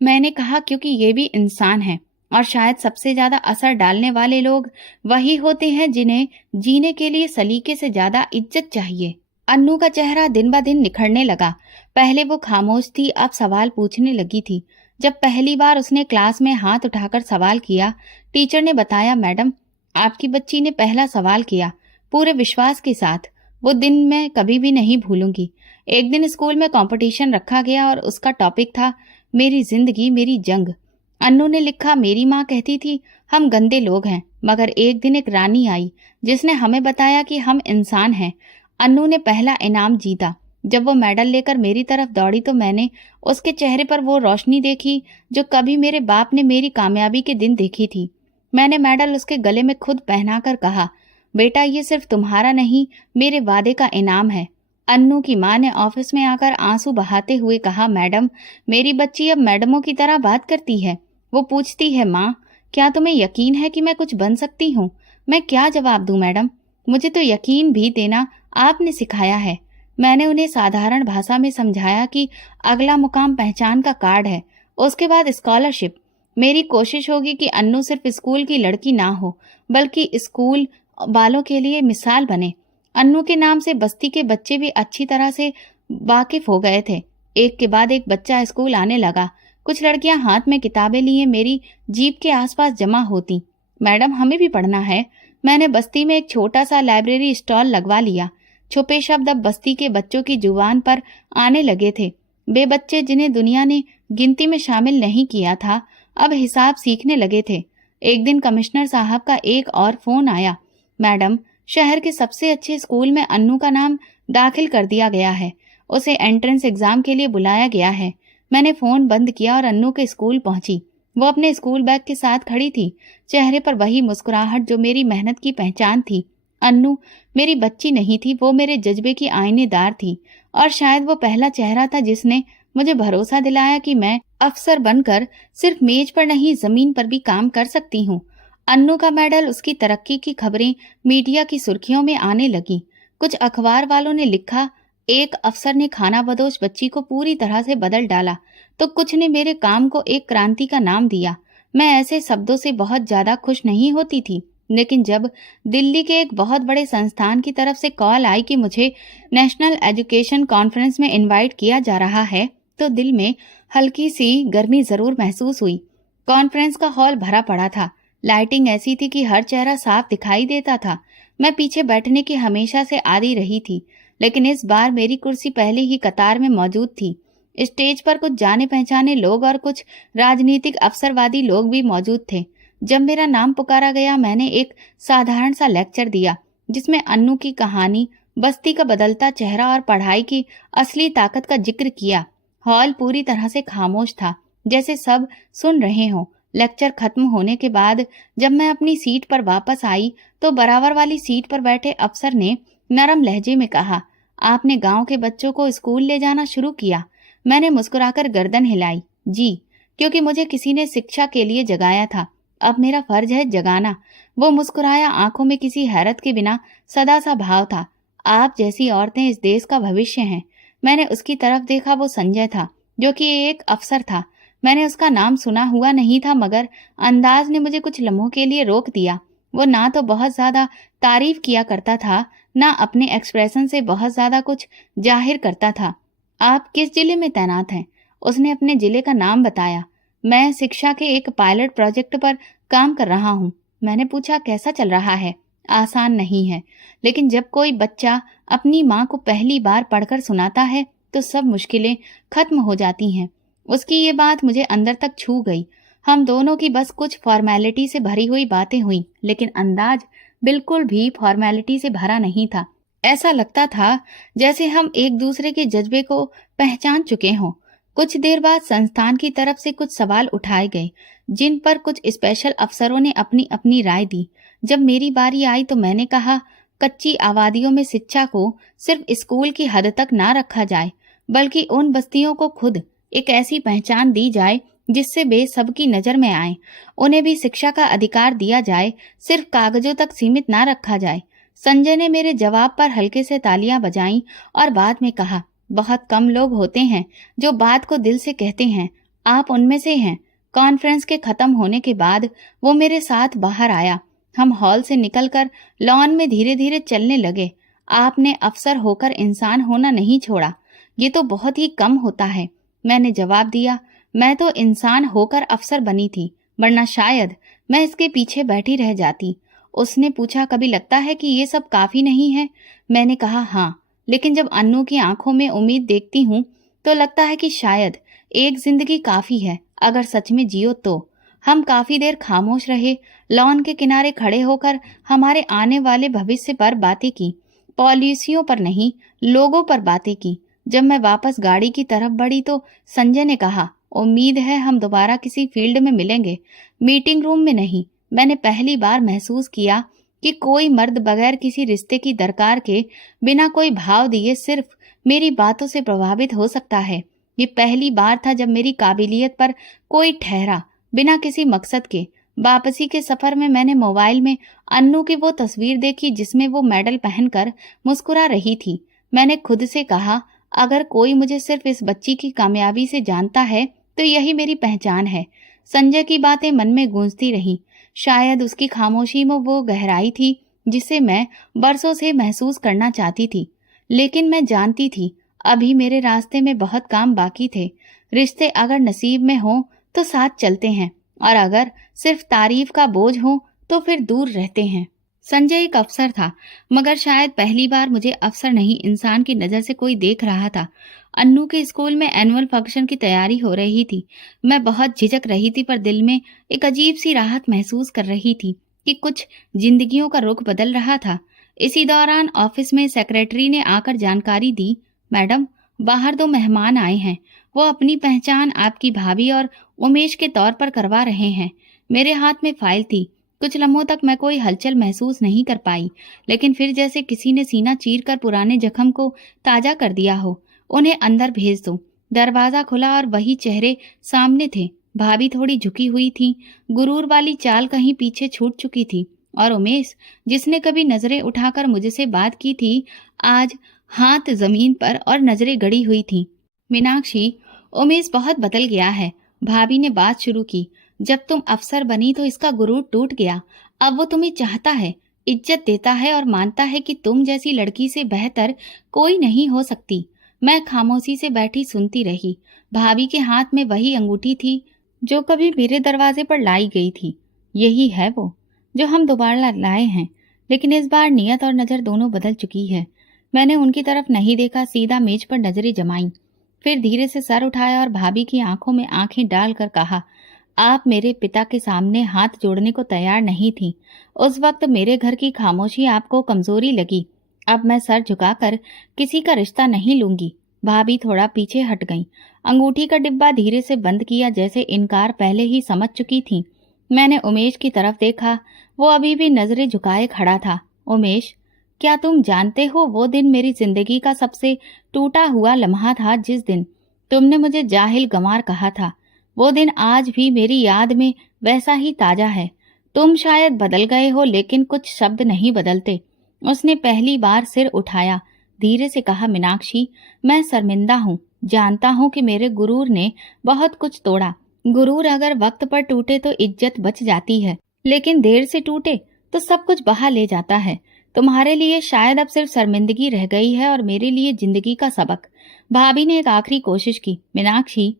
मैंने कहा, क्योंकि ये भी इंसान हैं और शायद सबसे ज्यादा असर डालने वाले लोग वही होते हैं जिन्हें जीने के लिए सलीके से ज्यादा इज्जत चाहिए। अन्नू का चेहरा दिन ब दिन निखरने लगा। पहले वो खामोश थी, अब सवाल पूछने लगी थी। जब पहली बार उसने क्लास में हाथ उठाकर सवाल किया, टीचर ने बताया, मैडम, आपकी बच्ची ने पहला सवाल किया, पूरे विश्वास के साथ। वो दिन मैं कभी भी नहीं भूलूंगी। एक दिन स्कूल में कंपटीशन रखा गया और उसका टॉपिक था, मेरी जिंदगी मेरी जंग। अन्नू ने लिखा, मेरी माँ कहती थी हम गंदे लोग हैं, मगर एक दिन एक रानी आई जिसने हमें बताया कि हम इंसान हैं। अन्नू ने पहला इनाम जीता। जब वो मेडल लेकर मेरी तरफ दौड़ी तो मैंने उसके चेहरे पर वो रोशनी देखी जो कभी मेरे बाप ने मेरी कामयाबी के दिन देखी थी। मैंने मेडल उसके गले में खुद पहनाकर कहा, बेटा, ये सिर्फ तुम्हारा नहीं, मेरे वादे का इनाम है। अन्नू की माँ ने ऑफिस में आकर आंसू बहाते हुए कहा, मैडम, मेरी बच्ची अब मैडमों की तरह बात करती है। वो पूछती है, माँ, क्या तुम्हें यकीन है कि मैं कुछ बन सकती हूँ? मैं क्या जवाब दूं मैडम? मुझे तो यकीन भी देना आपने सिखाया है। मैंने उन्हें साधारण भाषा में समझाया कि अगला मुकाम पहचान का कार्ड है, उसके बाद स्कॉलरशिप। मेरी कोशिश होगी कि अन्नू सिर्फ स्कूल की लड़की ना हो, बल्कि स्कूल वालों के लिए मिसाल बने। अन्नू के नाम से बस्ती के बच्चे भी अच्छी तरह से वाकिफ हो गए थे। एक के बाद एक बच्चा स्कूल आने लगा। कुछ लड़कियां हाथ में किताबें लिए मेरी जीप के आसपास जमा होती। मैडम, हमें भी पढ़ना है। मैंने बस्ती में एक छोटा सा लाइब्रेरी स्टॉल लगवा लिया। छुपे शब्द अब बस्ती के बच्चों की जुबान पर आने लगे थे। वे बच्चे जिन्हें दुनिया ने गिनती में शामिल नहीं किया था, अब हिसाब सीखने लगे थे। एक दिन कमिश्नर साहब का एक और फोन आया। मैडम, शहर के सबसे अच्छे स्कूल में अन्नू का नाम दाखिल कर दिया गया है। उसे एंट्रेंस एग्जाम के लिए बुलाया गया है। मैंने फोन बंद किया और अन्नू के स्कूल पहुंची। वो अपने स्कूल बैग के साथ खड़ी थी, चेहरे पर वही मुस्कुराहट जो मेरी मेहनत की पहचान थी। अन्नू मेरी बच्ची नहीं थी, वो मेरे जज्बे की आईनेदार थी। और शायद वो पहला चेहरा था जिसने मुझे भरोसा दिलाया कि मैं अफसर बनकर सिर्फ मेज पर नहीं, जमीन पर भी काम कर सकती हूँ। अन्नू का मेडल, उसकी तरक्की की खबरें मीडिया की सुर्खियों में आने लगी। कुछ अखबार वालों ने लिखा, एक अफसर ने खानाबदोश बच्ची को पूरी तरह से बदल डाला, तो कुछ ने मेरे काम को एक क्रांति का नाम दिया। मैं ऐसे शब्दों से बहुत ज्यादा खुश नहीं होती थी, लेकिन जब दिल्ली के एक बहुत बड़े संस्थान की तरफ से कॉल आई कि मुझे नेशनल एजुकेशन कॉन्फ्रेंस में इनवाइट किया जा रहा है, तो दिल में हल्की सी गर्मी जरूर महसूस हुई। कॉन्फ्रेंस का हॉल भरा पड़ा था। लाइटिंग ऐसी थी कि हर चेहरा साफ दिखाई देता था। मैं पीछे बैठने की हमेशा से आदी रही थी, लेकिन इस बार मेरी कुर्सी पहले ही कतार में मौजूद थी। स्टेज पर कुछ जाने पहचाने लोग और कुछ राजनीतिक अवसरवादी लोग भी मौजूद थे। जब मेरा नाम पुकारा गया, मैंने एक साधारण सा लेक्चर दिया, जिसमें अन्नू की कहानी, बस्ती का बदलता चेहरा और पढ़ाई की असली ताकत का जिक्र किया। हॉल पूरी तरह से खामोश था, जैसे सब सुन रहे हों। लेक्चर खत्म होने के बाद जब मैं अपनी सीट पर वापस आई, तो बराबर वाली सीट पर बैठे अफसर ने नरम लहजे में कहा, आपने गांव के बच्चों को स्कूल ले जाना शुरू किया। मैंने मुस्कुराकर गर्दन हिलाई। जी, क्योंकि मुझे किसी ने शिक्षा के लिए जगाया था। अब मेरा फर्ज है जगाना। वो मुस्कुराया, आंखों में किसी हैरत के बिना सदा सा भाव था। आप जैसी औरतें इस देश का भविष्य हैं। मैंने उसकी तरफ देखा। वो संजय था, जो कि एक अफसर था। मैंने उसका नाम सुना हुआ नहीं था, मगर अंदाज ने मुझे कुछ लम्हों के लिए रोक दिया। वो ना तो बहुत ज्यादा तारीफ किया करता था, ना अपने एक्सप्रेशन से बहुत ज्यादा कुछ जाहिर करता था। आप किस जिले में तैनात हैं? उसने अपने जिले का नाम बताया। मैं शिक्षा के एक पायलट प्रोजेक्ट पर काम कर रहा हूँ। मैंने पूछा, कैसा चल रहा है? आसान नहीं है, लेकिन जब कोई बच्चा अपनी माँ को पहली बार पढ़कर सुनाता है तो सब मुश्किलें खत्म हो जाती हैं। उसकी ये बात मुझे अंदर तक छू गई। हम दोनों की बस कुछ फॉर्मेलिटी से भरी हुई बातें हुई, लेकिन अंदाज बिल्कुल भी फॉर्मेलिटी से भरा नहीं था। ऐसा लगता था जैसे हम एक दूसरे के जज्बे को पहचान चुके हों। कुछ देर बाद संस्थान की तरफ से कुछ सवाल उठाए गए, जिन पर कुछ स्पेशल अफसरों ने अपनी अपनी राय दी। जब मेरी बारी आई तो मैंने कहा, कच्ची आबादियों में शिक्षा को सिर्फ स्कूल की हद तक ना रखा जाए, बल्कि उन बस्तियों को खुद एक ऐसी पहचान दी जाए जिससे वे सबकी नजर में आए। उन्हें भी शिक्षा का अधिकार दिया जाए, सिर्फ कागजों तक सीमित ना रखा जाए। संजय ने मेरे जवाब पर हल्के से तालियां बजाईं और बाद में कहा, बहुत कम लोग होते हैं जो बात को दिल से कहते हैं। आप उनमें से हैं। कॉन्फ्रेंस के खत्म होने के बाद वो मेरे साथ बाहर आया। हम हॉल से निकलकर लॉन में धीरे धीरे चलने लगे। आपने अफसर होकर इंसान होना नहीं छोड़ा, ये तो बहुत ही कम होता है। मैंने जवाब दिया, मैं तो इंसान होकर अफसर बनी थी, वरना शायद मैं इसके पीछे बैठी रह जाती। उसने पूछा, कभी लगता है कि ये सब काफी नहीं है? मैंने कहा, हाँ, लेकिन जब अन्नू की आंखों में उम्मीद देखती हूँ तो लगता है कि शायद एक जिंदगी काफी है, अगर सच में जियो तो। हम काफी देर खामोश रहे। लॉन के किनारे खड़े होकर हमारे आने वाले भविष्य पर बातें की, पॉलिसियों पर नहीं, लोगों पर बातें की। जब मैं वापस गाड़ी की तरफ बढ़ी तो संजय ने कहा, उम्मीद है हम दोबारा किसी फील्ड में मिलेंगे, मीटिंग रूम में नहीं। मैंने पहली बार महसूस किया कि कोई मर्द बगैर किसी रिश्ते की दरकार के, बिना कोई भाव दिए, सिर्फ मेरी बातों से प्रभावित हो सकता है। ये पहली बार था जब मेरी काबिलियत पर कोई ठहरा, बिना किसी मकसद के, वापसी के सफर में मैंने मोबाइल में अन्नू की वो तस्वीर देखी जिसमें वो मेडल पहनकर मुस्कुरा रही थी। मैंने खुद से कहा, अगर कोई मुझे सिर्फ इस बच्ची की कामयाबी से जानता है तो यही मेरी पहचान है। संजय की बातें मन में गूंजती रही। शायद उसकी खामोशी में वो गहराई थी जिसे मैं बरसों से महसूस करना चाहती थी। लेकिन मैं जानती थी अभी मेरे रास्ते में बहुत काम बाकी थे। रिश्ते अगर नसीब में हों तो साथ चलते हैं, और अगर सिर्फ तारीफ का बोझ हो तो फिर दूर रहते हैं। संजय एक अफसर था, मगर शायद पहली बार मुझे अफसर नहीं इंसान की नजर से कोई देख रहा था। अन्नू के स्कूल में एनुअल फंक्शन की तैयारी हो रही थी। मैं बहुत झिझक रही थी, पर दिल में एक अजीब सी राहत महसूस कर रही थी कि कुछ जिंदगियों का रुख बदल रहा था। इसी दौरान ऑफिस में सेक्रेटरी ने आकर जानकारी दी, मैडम, बाहर 2 मेहमान आए हैं। वो अपनी पहचान आपकी भाभी और उमेश के तौर पर करवा रहे हैं। मेरे हाथ में फाइल थी। कुछ लम्हों तक मैं कोई हलचल महसूस नहीं कर पाई, लेकिन फिर जैसे किसी ने सीना चीरकर पुराने जख्म को ताजा कर दिया हो। उन्हें अंदर भेज दो। दरवाजा खुला और वही चेहरे सामने थे। भाभी थोड़ी झुकी हुई थी, गुरूर वाली चाल कहीं पीछे छूट चुकी थी, और उमेश, जिसने कभी नजरें उठाकर मुझसे बात की थी, आज हाथ जमीन पर और नजरें गड़ी हुई थी। मीनाक्षी, उमेश बहुत बदल गया है। भाभी ने बात शुरू की। जब तुम अफसर बनी तो इसका गुरूर टूट गया। अब वो तुम्हें चाहता है, इज्जत देता है और मानता है कि तुम जैसी लड़की से बेहतर कोई नहीं हो सकती। मैं खामोशी से बैठी सुनती रही। भाभी के हाथ में वही अंगूठी थी जो कभी मेरे दरवाजे पर लाई गई थी। यही है वो जो हम दोबारा लाए हैं, लेकिन इस बार नियत और नजर दोनों बदल चुकी है। मैंने उनकी तरफ नहीं देखा, सीधा मेज पर नजरें जमाई, फिर धीरे से सर उठाया और भाभी की आंखों में आंखें डालकर कहा, आप मेरे पिता के सामने हाथ जोड़ने को तैयार नहीं थी। उस वक्त मेरे घर की खामोशी आपको कमजोरी लगी। अब मैं सर झुकाकर किसी का रिश्ता नहीं लूंगी। भाभी थोड़ा पीछे हट गई। अंगूठी का डिब्बा धीरे से बंद किया, जैसे इनकार पहले ही समझ चुकी थी। मैंने उमेश की तरफ देखा। वो अभी भी नजरें झुकाए खड़ा था। उमेश, क्या तुम जानते हो वो दिन मेरी जिंदगी का सबसे टूटा हुआ लम्हा था, जिस दिन तुमने मुझे जाहिल गंवार कहा था। वो दिन आज भी मेरी याद में वैसा ही ताजा है। तुम शायद बदल गए हो, लेकिन कुछ शब्द नहीं बदलते। उसने पहली बार सिर उठाया, धीरे से कहा, मीनाक्षी, मैं शर्मिंदा हूँ। जानता हूँ कि मेरे गुरूर ने बहुत कुछ तोड़ा। गुरूर अगर वक्त पर टूटे तो इज्जत बच जाती है, लेकिन देर से टूटे तो सब कुछ बहा ले जाता है। तुम्हारे लिए शायद अब सिर्फ शर्मिंदगी रह गई है और मेरे लिए जिंदगी का सबक। भाभी ने एक आखिरी कोशिश की। मीनाक्षी,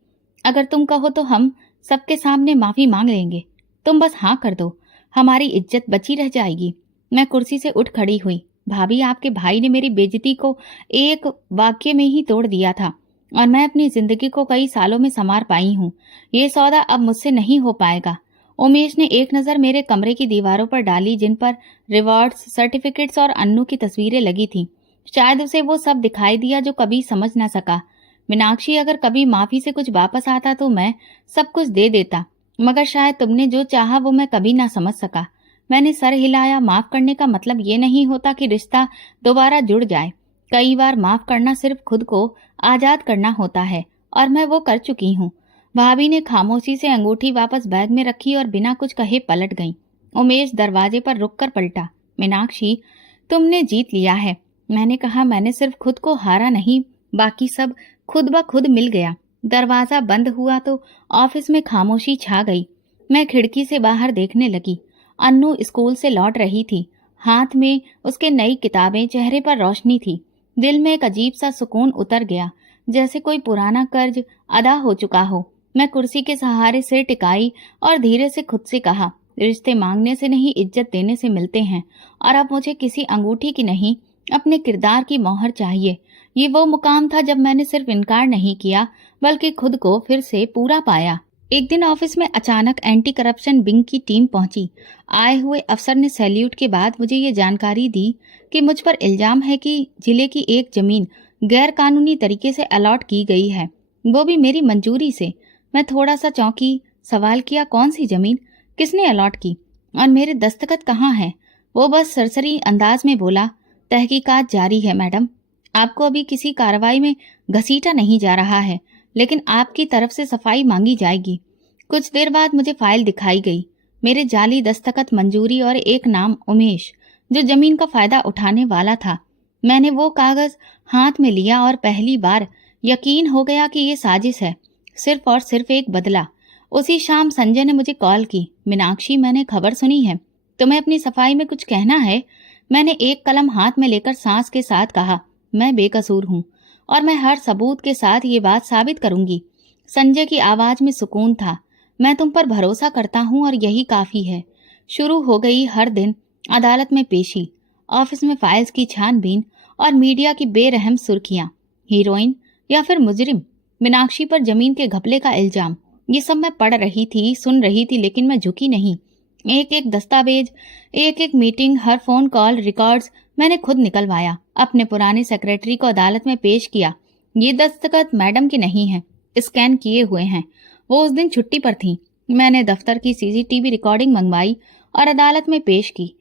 अगर तुम कहो तो हम सबके सामने माफी मांग लेंगे। तुम बस हाँ कर दो, हमारी इज्जत बची रह जाएगी। मैं कुर्सी से उठ खड़ी हुई। भाभी, आपके भाई ने मेरी बेइज्जती को एक वाक्य में ही तोड़ दिया था, और मैं अपनी जिंदगी को कई सालों में संवार पाई हूँ। ये सौदा अब मुझसे नहीं हो पाएगा। उमेश ने एक नजर मेरे कमरे की दीवारों पर डाली, जिन पर रिवॉर्ड्स, सर्टिफिकेट्स और अन्नू की तस्वीरें लगी थी। शायद उसे वो सब दिखाई दिया जो कभी समझ न सका। मीनाक्षी, अगर कभी माफी से कुछ वापस आता तो मैं सब कुछ दे देता, मगर शायद तुमने जो चाहा वो मैं कभी ना समझ सका। मैंने सर हिलाया। माफ करने का मतलब ये नहीं होता कि रिश्ता दोबारा जुड़ जाए। कई बार माफ करना सिर्फ खुद को आजाद करना होता है, और मैं वो कर चुकी हूँ। भाभी ने खामोशी से अंगूठी वापस बैग में रखी और बिना कुछ कहे पलट गई। उमेश दरवाजे पर रुककर पलटा। मीनाक्षी, तुमने जीत लिया है। मैंने कहा, मैंने सिर्फ खुद को हारा नहीं, बाकी सब खुद ब खुद मिल गया। दरवाजा बंद हुआ तो ऑफिस में खामोशी छा गई। मैं खिड़की से बाहर देखने लगी। अन्नू स्कूल से लौट रही थी। हाथ में उसके नई किताबें, चेहरे पर रोशनी थी। दिल में एक अजीब सा सुकून उतर गया, जैसे कोई पुराना कर्ज अदा हो चुका हो। मैं कुर्सी के सहारे सिर टिकाई और धीरे से खुद से कहा, रिश्ते मांगने से नहीं, इज्जत देने से मिलते हैं। और अब मुझे किसी अंगूठी की नहीं, अपने किरदार की मोहर चाहिए। ये वो मुकाम था जब मैंने सिर्फ इनकार नहीं किया, बल्कि खुद को फिर से पूरा पाया। एक दिन ऑफिस में अचानक एंटी करप्शन विंग की टीम पहुंची। आए हुए अफसर ने सैल्यूट के बाद मुझे ये जानकारी दी कि मुझ पर इल्जाम है कि जिले की एक जमीन गैर कानूनी तरीके से अलॉट की गई है, वो भी मेरी मंजूरी से। मैं थोड़ा सा चौंकी। सवाल किया, कौन सी जमीन, किसने अलॉट की, और मेरे दस्तखत कहाँ हैं? वो बस सरसरी अंदाज में बोला, तहकीकात जारी है मैडम। आपको अभी किसी कार्रवाई में घसीटा नहीं जा रहा है, लेकिन आपकी तरफ से सफाई मांगी जाएगी। कुछ देर बाद मुझे फाइल दिखाई गई। मेरे जाली दस्तखत मंजूरी और एक नाम उमेश, जो जमीन का फायदा उठाने वाला था। मैंने वो कागज हाथ में लिया और पहली बार यकीन हो गया कि ये साजिश है, सिर्फ और सिर्फ एक बदला। उसी शाम संजय ने मुझे कॉल की। मीनाक्षी, मैंने खबर सुनी है, तुम्हें अपनी सफाई में कुछ कहना है? मैंने एक कलम हाथ में लेकर सांस के साथ कहा, मैं बेकसूर हूँ और मैं हर सबूत के साथ ये बात साबित करूंगी। संजय की आवाज में सुकून था। मैं तुम पर भरोसा करता हूँ और यही काफी है। शुरू हो गई हर दिन अदालत में पेशी, ऑफिस में फाइल्स की छानबीन और मीडिया की बेरहम सुर्खियां। हीरोइन या फिर मुजरिम, मीनाक्षी पर जमीन के घपले का इल्जाम, ये सब मैं पढ़ रही थी, सुन रही थी, लेकिन मैं झुकी नहीं। एक एक दस्तावेज, एक एक मीटिंग, हर फोन कॉल, रिकॉर्ड्स मैंने खुद निकलवाया, अपने पुराने सेक्रेटरी को अदालत में पेश किया। ये दस्तखत मैडम के नहीं हैं, स्कैन किए हुए हैं। वो उस दिन छुट्टी पर थी। मैंने दफ्तर की सीसीटीवी रिकॉर्डिंग मंगवाई और अदालत में पेश की।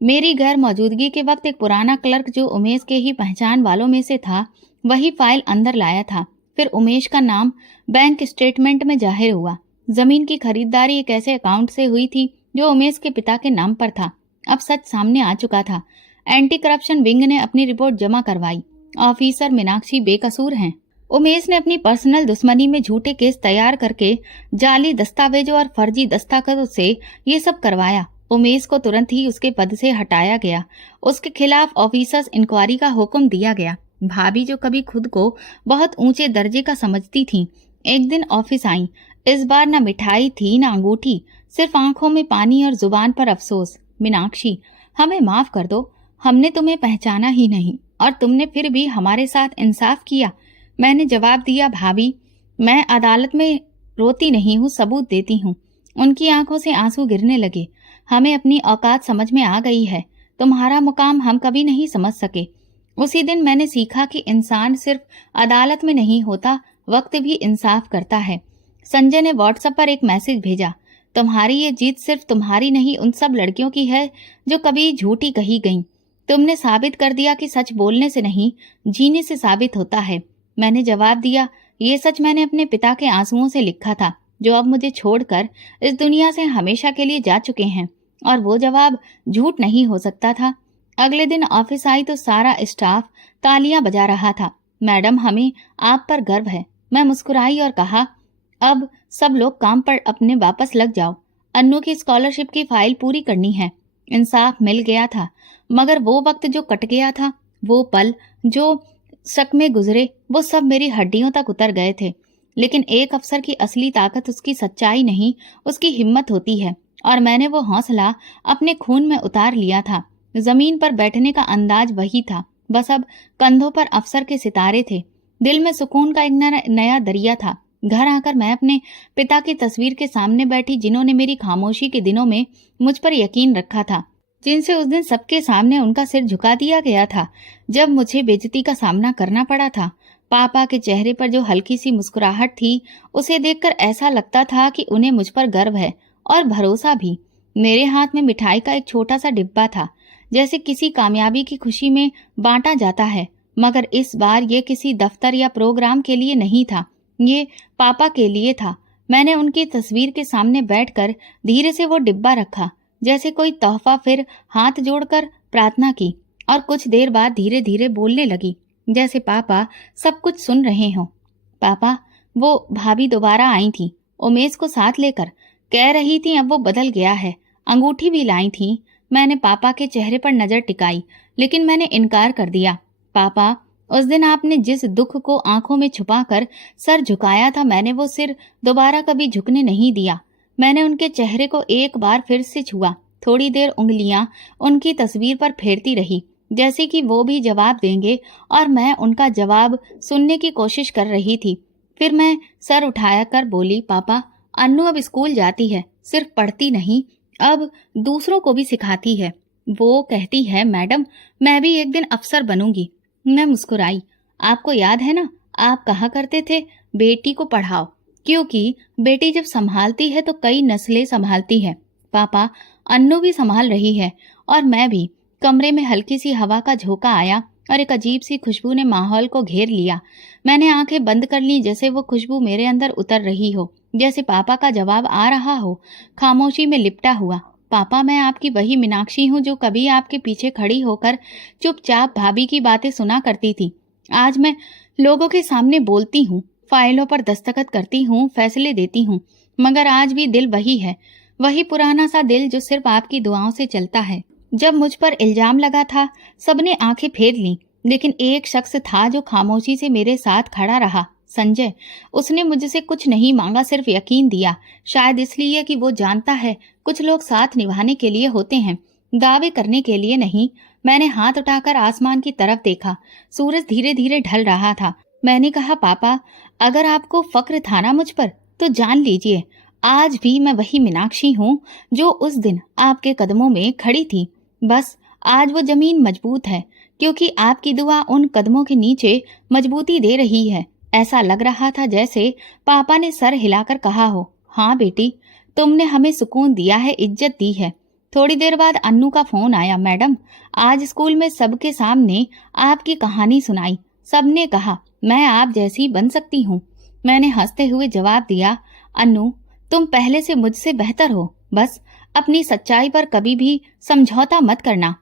मेरी गैर मौजूदगी के वक्त एक पुराना क्लर्क, जो उमेश के ही पहचान वालों में से था, वही फाइल अंदर लाया था। फिर उमेश का नाम बैंक स्टेटमेंट में जाहिर हुआ। जमीन की खरीदारी एक ऐसे अकाउंट से हुई थी जो उमेश के पिता के नाम पर था। अब सच सामने आ चुका था। एंटी करप्शन विंग ने अपनी रिपोर्ट जमा करवाई। ऑफिसर मीनाक्षी बेकसूर हैं। उमेश ने अपनी पर्सनल दुश्मनी में झूठे केस तैयार करके जाली दस्तावेजों और फर्जी दस्तखतों से ये सब करवाया। उमेश को तुरंत ही उसके पद से हटाया गया। उसके खिलाफ ऑफिसर्स इंक्वायरी का हुक्म दिया गया। भाभी, जो कभी खुद को बहुत ऊंचे दर्जे का समझती थी, एक दिन ऑफिस आई। इस बार न मिठाई थी न अंगूठी, सिर्फ आंखों में पानी और जुबान पर अफसोस। मीनाक्षी, हमें माफ कर दो, हमने तुम्हें पहचाना ही नहीं और तुमने फिर भी हमारे साथ इंसाफ किया। मैंने जवाब दिया, भाभी, मैं अदालत में रोती नहीं हूँ, सबूत देती हूँ। उनकी आंखों से आंसू गिरने लगे। हमें अपनी औकात समझ में आ गई है। तुम्हारा मुकाम हम कभी नहीं समझ सके। उसी दिन मैंने सीखा कि इंसान सिर्फ अदालत में नहीं होता, वक्त भी इंसाफ करता है। संजय ने व्हाट्सएप पर एक मैसेज भेजा, तुम्हारी ये जीत सिर्फ तुम्हारी नहीं, उन सब लड़कियों की है जो कभी झूठी कही गईं। तुमने साबित कर दिया कि सच बोलने से नहीं, जीने से साबित होता है। मैंने जवाब दिया, ये सच मैंने अपने पिता के आंसुओं से लिखा था, जो अब मुझे छोड़कर इस दुनिया से हमेशा के लिए जा चुके हैं, और वो जवाब झूठ नहीं हो सकता था। अगले दिन ऑफिस आई तो सारा स्टाफ तालियां बजा रहा था। मैडम, हमें आप पर गर्व है। मैं मुस्कुराई और कहा, अब सब लोग काम पर अपने वापस लग जाओ। अन्नू की स्कॉलरशिप की फाइल पूरी करनी है। इंसाफ मिल गया था, मगर वो वक्त जो कट गया था, वो पल जो शक में गुजरे, वो सब मेरी हड्डियों तक उतर गए थे। लेकिन एक अफसर की असली ताकत उसकी सच्चाई नहीं, उसकी हिम्मत होती है, और मैंने वो हौसला अपने खून में उतार लिया था। जमीन पर बैठने का अंदाज वही था, बस अब कंधों पर अफसर के सितारे थे। दिल में सुकून का एक नया दरिया था। घर आकर मैं अपने पिता की तस्वीर के सामने बैठी, जिन्होंने मेरी खामोशी के दिनों में मुझ पर यकीन रखा था, जिनसे उस दिन सबके सामने उनका सिर झुका दिया गया था जब मुझे बेइज्जती का सामना करना पड़ा था। पापा के चेहरे पर जो हल्की सी मुस्कुराहट थी, उसे देखकर ऐसा लगता था कि उन्हें मुझ पर गर्व है और भरोसा भी। मेरे हाथ में मिठाई का एक छोटा सा डिब्बा था, जैसे किसी कामयाबी की खुशी में बांटा जाता है, मगर इस बार ये किसी दफ्तर या प्रोग्राम के लिए नहीं था, ये पापा के लिए था। मैंने उनकी तस्वीर के सामने बैठकर धीरे से वो डिब्बा रखा, जैसे कोई तोहफा, फिर हाथ जोड़कर प्रार्थना की और कुछ देर बाद धीरे धीरे बोलने लगी, जैसे पापा सब कुछ सुन रहे हों। पापा, वो भाभी दोबारा आई थी, उमेश को साथ लेकर। कह रही थी अब वो बदल गया है, अंगूठी भी लाई थी। मैंने पापा के चेहरे पर नजर टिकाई, लेकिन मैंने इनकार कर दिया। पापा, उस दिन आपने जिस दुख को आंखों में छुपाकर सर झुकाया था, मैंने वो सिर दोबारा कभी झुकने नहीं दिया। मैंने उनके चेहरे को एक बार फिर से छुआ। थोड़ी देर उंगलियां उनकी तस्वीर पर फेरती रही, जैसे कि वो भी जवाब देंगे, और मैं उनका जवाब सुनने की कोशिश कर रही थी। फिर मैं सर उठाया कर बोली, पापा, अन्नू अब स्कूल जाती है, सिर्फ पढ़ती नहीं, अब दूसरों को भी सिखाती है। वो कहती है, मैडम, मैं भी एक दिन अफसर बनूंगी। मैं मुस्कुराई। आपको याद है ना, आप कहा करते थे, बेटी को पढ़ाओ, क्योंकि बेटी जब संभालती है तो कई नस्लें संभालती है। पापा, अन्नू भी संभाल रही है, और मैं भी। कमरे में हल्की सी हवा का झोंका आया और एक अजीब सी खुशबू ने माहौल को घेर लिया। मैंने आंखें बंद कर ली, जैसे वो खुशबू मेरे अंदर उतर रही हो। जैसे पापा का जवाब आ रहा हो, खामोशी में लिपटा हुआ। पापा, मैं आपकी वही मीनाक्षी हूँ जो कभी आपके पीछे खड़ी होकर चुपचाप भाभी की बातें सुना करती थी। आज मैं लोगों के सामने बोलती हूँ, फाइलों पर दस्तखत करती हूँ, फैसले देती हूँ, मगर आज भी दिल वही है, वही पुराना सा दिल जो सिर्फ आपकी दुआओं से चलता है। जब मुझ पर इल्जाम लगा था, सबने आंखें फेर लीं, लेकिन एक शख्स था जो खामोशी से मेरे साथ खड़ा रहा, संजय। उसने मुझसे कुछ नहीं मांगा, सिर्फ यकीन दिया। शायद इसलिए कि वो जानता है कुछ लोग साथ निभाने के लिए होते हैं, दावे करने के लिए नहीं। मैंने हाथ उठाकर आसमान की तरफ देखा। सूरज धीरे धीरे ढल रहा था। मैंने कहा, पापा, अगर आपको फक्र था ना मुझ पर, तो जान लीजिए आज भी मैं वही मीनाक्षी हूँ जो उस दिन आपके कदमों में खड़ी थी। बस आज वो जमीन मजबूत है, क्योंकि आपकी दुआ उन कदमों के नीचे मजबूती दे रही है। ऐसा लग रहा था जैसे पापा ने सर हिलाकर कहा हो, हाँ बेटी, तुमने हमें सुकून दिया है, इज्जत दी है। थोड़ी देर बाद अन्नू का फोन आया। मैडम, आज स्कूल में सबके सामने आपकी कहानी सुनाई। सबने कहा मैं आप जैसी बन सकती हूँ। मैंने हंसते हुए जवाब दिया, अन्नू, तुम पहले से मुझसे बेहतर हो, बस अपनी सच्चाई पर कभी भी समझौता मत करना।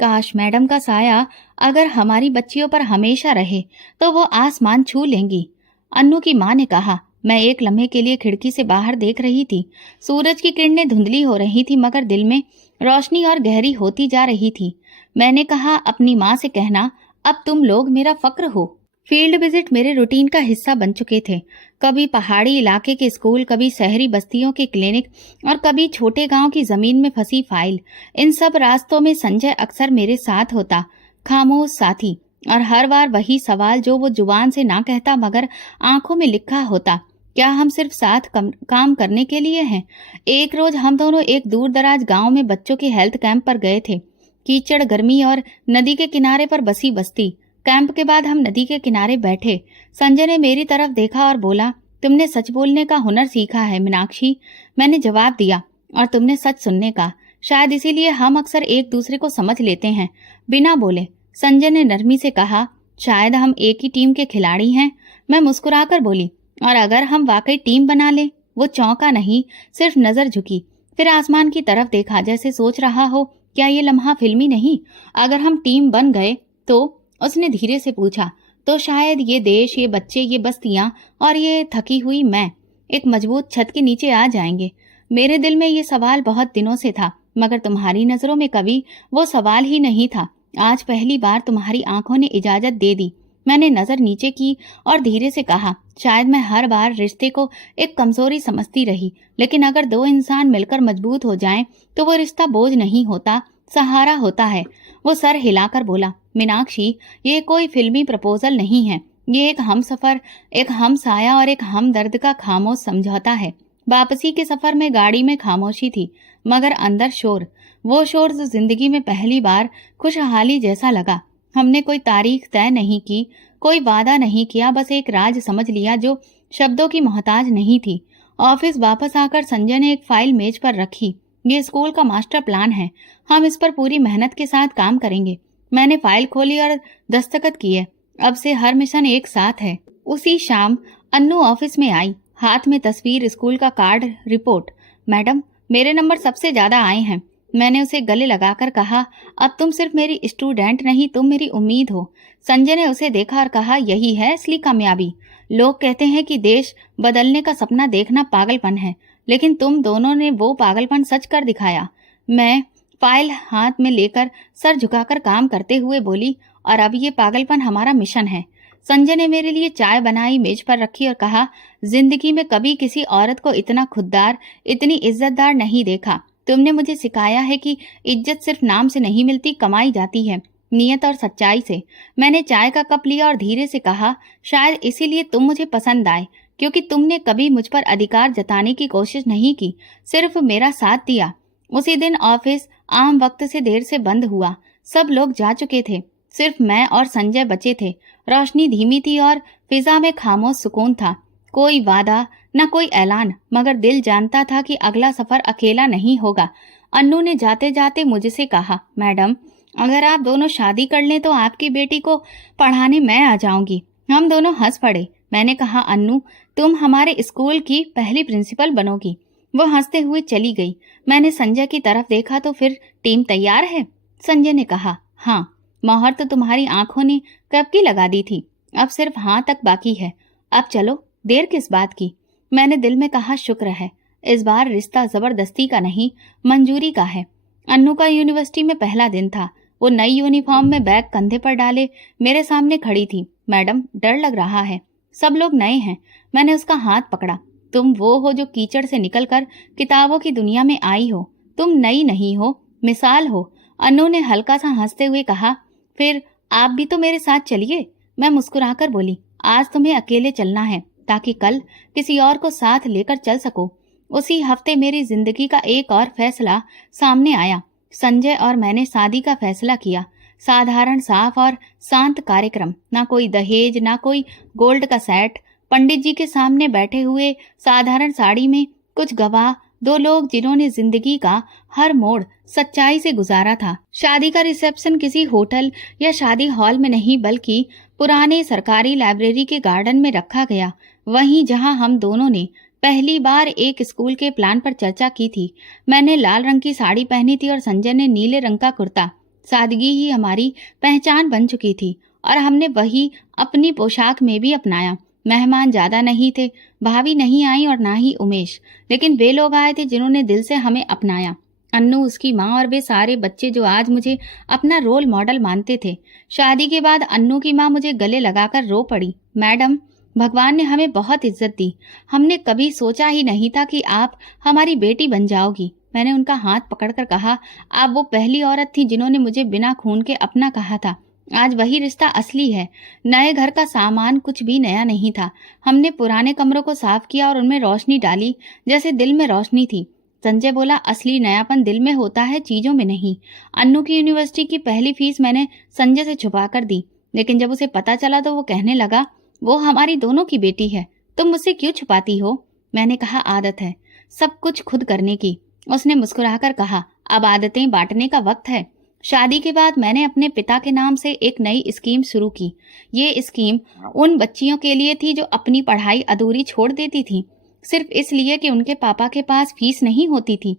काश मैडम का साया अगर हमारी बच्चियों पर हमेशा रहे तो वो आसमान छू लेंगी। अन्नू की माँ ने कहा। मैं एक लम्हे के लिए खिड़की से बाहर देख रही थी। सूरज की किरणें धुंधली हो रही थी, मगर दिल में रोशनी और गहरी होती जा रही थी। मैंने कहा, अपनी माँ से कहना, अब तुम लोग मेरा फक्र हो। फील्ड विजिट मेरे रूटीन का हिस्सा बन चुके थे। कभी पहाड़ी इलाके के स्कूल, कभी शहरी बस्तियों के क्लिनिक और कभी छोटे गांव की जमीन में फंसी फाइल। इन सब रास्तों में संजय अक्सर मेरे साथ होता, खामोश साथी, और हर बार वही सवाल जो वो जुबान से ना कहता मगर आंखों में लिखा होता, क्या हम सिर्फ साथ काम करने के लिए हैं? एक रोज हम दोनों एक दूर दराज गाँव में बच्चों के हेल्थ कैंप पर गए थे। कीचड़, गर्मी और नदी के किनारे पर बसी बस्ती। कैंप के बाद हम नदी के किनारे बैठे। संजय ने मेरी तरफ देखा और बोला, तुमने सच बोलने का हुनर सीखा है मीनाक्षी। मैंने जवाब दिया, और तुमने सच सुनने का। शायद इसीलिए हम अक्सर एक दूसरे को समझ लेते हैं बिना बोले। संजय ने नरमी से कहा, शायद हम एक ही टीम के खिलाड़ी हैं। मैं मुस्कुराकर बोली, और अगर हम वाकई टीम बना ले? वो चौंका नहीं, सिर्फ नजर झुकी, फिर आसमान की तरफ देखा, जैसे सोच रहा हो, क्या ये लम्हा फिल्मी नहीं? अगर हम टीम बन गए तो? उसने धीरे से पूछा, तो शायद ये देश, ये बच्चे, ये बस्तियां और ये थकी हुई मैं एक मजबूत छत के नीचे आ जाएंगे। मेरे दिल में ये सवाल बहुत दिनों से था, मगर तुम्हारी नजरों में कभी वो सवाल ही नहीं था। आज पहली बार तुम्हारी आंखों ने इजाजत दे दी। मैंने नजर नीचे की और धीरे से कहा, शायद मैं हर बार रिश्ते को एक कमजोरी समझती रही, लेकिन अगर दो इंसान मिलकर मजबूत हो जाएं, तो वो रिश्ता बोझ नहीं होता, सहारा होता है। वो सर हिलाकर बोला, मीनाक्षी, ये कोई फिल्मी प्रपोजल नहीं है, ये एक हमसफर, एक हमसाया और एक हमदर्द का खामोश समझौता है। वापसी के सफर में गाड़ी में खामोशी थी, मगर अंदर शोर, वो शोर जो जिंदगी में पहली बार खुशहाली जैसा लगा। हमने कोई तारीख तय नहीं की, कोई वादा नहीं किया, बस एक राज समझ लिया जो शब्दों की मोहताज नहीं थी। ऑफिस वापस आकर संजय ने एक फाइल मेज पर रखी। ये स्कूल का मास्टर प्लान है, हम इस पर पूरी मेहनत के साथ काम करेंगे। मैंने फाइल खोली और दस्तखत किए। अब से हर मिशन एक साथ है। उसी शाम अन्नू ऑफिस में आई, हाथ में तस्वीर, स्कूल का कार्ड, रिपोर्ट। मैडम, मेरे नंबर सबसे ज्यादा आए हैं। मैंने उसे गले लगाकर कहा, अब तुम सिर्फ मेरी स्टूडेंट नहीं, तुम मेरी उम्मीद हो। संजय ने उसे देखा और कहा, यही है असली कामयाबी। लोग कहते हैं कि देश बदलने का सपना देखना पागलपन है, लेकिन तुम दोनों ने वो पागलपन सच कर दिखाया। मैं फाइल हाथ में लेकर सर झुकाकर काम करते हुए बोली, और अब ये पागलपन हमारा मिशन है। संजय ने मेरे लिए चाय बनाई, मेज पर रखी और कहा, जिंदगी में कभी किसी औरत को इतना खुददार, इतनी इज्जतदार नहीं देखा। तुमने मुझे सिखाया है कि इज्जत सिर्फ नाम से नहीं मिलती, कमाई जाती है नियत और सच्चाई से। मैंने चाय का कप लिया और धीरे से कहा, शायद इसीलिए तुम मुझे पसंद आए, क्योंकि तुमने कभी मुझ पर अधिकार जताने की कोशिश नहीं की, सिर्फ मेरा साथ दिया। उसी दिन ऑफिस आम वक्त से देर से बंद हुआ। सब लोग जा चुके थे, सिर्फ मैं और संजय बचे थे। रोशनी धीमी थी और फिजा में खामोश सुकून था। कोई वादा, न कोई ऐलान, मगर दिल जानता था कि अगला सफर अकेला नहीं होगा। अन्नू ने जाते जाते मुझसे कहा, मैडम, अगर आप दोनों शादी कर लें तो आपकी बेटी को पढ़ाने मैं आ जाऊंगी। हम दोनों हंस पड़े। मैंने कहा, अन्नू तुम हमारे स्कूल की पहली प्रिंसिपल बनोगी। वो हंसते हुए चली गई। मैंने संजय की तरफ देखा तो फिर टीम तैयार है? संजय ने कहा, हाँ, मोहर तो तुम्हारी आंखों ने कब की लगा दी थी, अब सिर्फ हाँ तक बाकी है। अब चलो, देर किस बात की। मैंने दिल में कहा, शुक्र है इस बार रिश्ता जबरदस्ती का नहीं, मंजूरी का है। अन्नू का यूनिवर्सिटी में पहला दिन था। वो नई यूनिफॉर्म में बैग कंधे पर डाले मेरे सामने खड़ी थी। मैडम, डर लग रहा है, सब लोग नए हैं। मैंने उसका हाथ पकड़ा। तुम वो हो जो कीचड़ से निकलकर किताबों की दुनिया में आई हो। तुम नई नहीं हो, मिसाल हो। अन्नू ने हल्का सा हंसते हुए कहा, फिर आप भी तो मेरे साथ चलिए। मैं मुस्कुराकर बोली, आज तुम्हें अकेले चलना है ताकि कल किसी और को साथ लेकर चल सको। उसी हफ्ते मेरी जिंदगी का एक और फैसला सामने आया। संजय और मैंने शादी का फैसला किया। साधारण, साफ और शांत कार्यक्रम, ना कोई दहेज, ना कोई गोल्ड का सेट। पंडित जी के सामने बैठे हुए साधारण साड़ी में कुछ गवाह, दो लोग जिन्होंने जिंदगी का हर मोड़ सच्चाई से गुजारा था। शादी का रिसेप्शन किसी होटल या शादी हॉल में नहीं, बल्कि पुराने सरकारी लाइब्रेरी के गार्डन में रखा गया, वहीं जहां हम दोनों ने पहली बार एक स्कूल के प्लान पर चर्चा की थी। मैंने लाल रंग की साड़ी पहनी थी और संजय ने नीले रंग का कुर्ता। सादगी ही हमारी पहचान बन चुकी थी और हमने वही अपनी पोशाक में भी अपनाया। मेहमान ज्यादा नहीं थे, भाभी नहीं आई और ना ही उमेश, लेकिन वे लोग आए थे जिन्होंने दिल से हमें अपनाया। अन्नू, उसकी माँ और वे सारे बच्चे जो आज मुझे अपना रोल मॉडल मानते थे। शादी के बाद अन्नू की माँ मुझे गले लगाकर रो पड़ी, मैडम, भगवान ने हमें बहुत इज्जत दी। हमने कभी सोचा ही नहीं था कि आप हमारी बेटी बन जाओगी। मैंने उनका हाथ पकड़कर कहा, आप वो पहली औरत थी जिन्होंने मुझे बिना खून के अपना कहा था। आज वही रिश्ता असली है। नए घर का सामान कुछ भी नया नहीं था। हमने पुराने कमरों को साफ किया और उनमें रोशनी डाली जैसे दिल में रोशनी थी। संजय बोला, असली नयापन दिल में होता है, चीजों में नहीं। अन्नू की यूनिवर्सिटी की पहली फीस मैंने संजय से छुपा कर दी, लेकिन जब उसे पता चला तो वो कहने लगा, वो हमारी दोनों की बेटी है, तुम मुझसे क्यों छुपाती हो? मैंने कहा, आदत है सब कुछ खुद करने की। उसने मुस्कुराकर कहा, अब आदतें बांटने का वक्त है। शादी के बाद मैंने अपने पिता के नाम से एक नई स्कीम शुरू की। ये स्कीम उन बच्चियों के लिए थी जो अपनी पढ़ाई अधूरी छोड़ देती थी, सिर्फ इसलिए कि उनके पापा के पास फीस नहीं होती थी।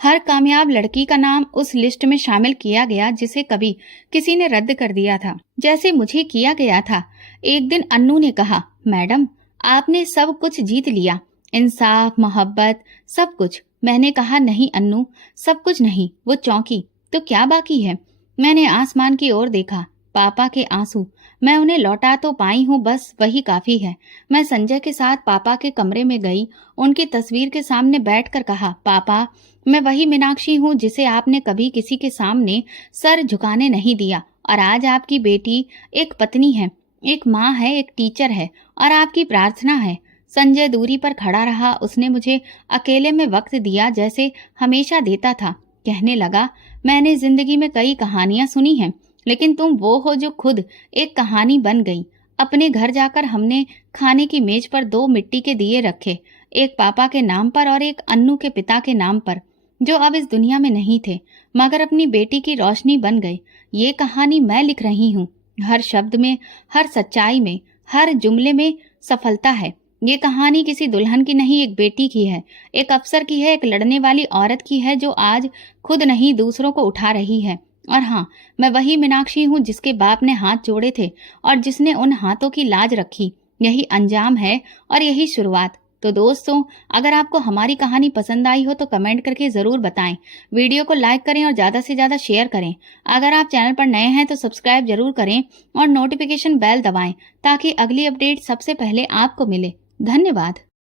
हर कामयाब लड़की का नाम उस लिस्ट में शामिल किया गया जिसे कभी किसी ने रद्द कर दिया था, जैसे मुझे किया गया था। एक दिन अन्नू ने कहा, मैडम, आपने सब कुछ जीत लिया, इंसाफ, मोहब्बत, सब कुछ। मैंने कहा, नहीं अन्नू, सब कुछ नहीं, वो चौंकी। तो क्या बाकी है? मैंने आसमान की ओर देखा। पापा के आंसू। मैं उन्हें लौटा तो पाई हूँ, बस वही काफी है। मैं संजय के साथ पापा के कमरे में गई। उनकी तस्वीर के सामने बैठकर कहा, पापा, मैं वही मीनाक्षी हूँ जिसे आपने कभी किसी के सामने सर झुकाने नहीं दिया। और आज आपकी बेटी एक पत्नी है, एक माँ है, एक टीचर है और आपकी प्रार्थना है। संजय दूरी पर खड़ा रहा। उसने मुझे अकेले में वक्त दिया जैसे हमेशा देता था। कहने लगा, मैंने जिंदगी में कई कहानियां सुनी हैं, लेकिन तुम वो हो जो खुद एक कहानी बन गई। अपने घर जाकर हमने खाने की मेज पर 2 मिट्टी के दिए रखे, एक पापा के नाम पर और एक अन्नू के पिता के नाम पर, जो अब इस दुनिया में नहीं थे मगर अपनी बेटी की रोशनी बन गए। ये कहानी मैं लिख रही हूँ। हर शब्द में, हर सच्चाई में, हर जुमले में सफलता है। ये कहानी किसी दुल्हन की नहीं, एक बेटी की है, एक अफसर की है, एक लड़ने वाली औरत की है जो आज खुद नहीं दूसरों को उठा रही है। और हाँ, मैं वही मीनाक्षी हूँ जिसके बाप ने हाथ जोड़े थे और जिसने उन हाथों की लाज रखी। यही अंजाम है और यही शुरुआत। तो दोस्तों, अगर आपको हमारी कहानी पसंद आई हो तो कमेंट करके जरूर बताएं। वीडियो को लाइक करें और ज्यादा से ज्यादा शेयर करें। अगर आप चैनल पर नए हैं तो सब्सक्राइब जरूर करें और नोटिफिकेशन बेल दबाएं ताकि अगली अपडेट सबसे पहले आपको मिले। धन्यवाद।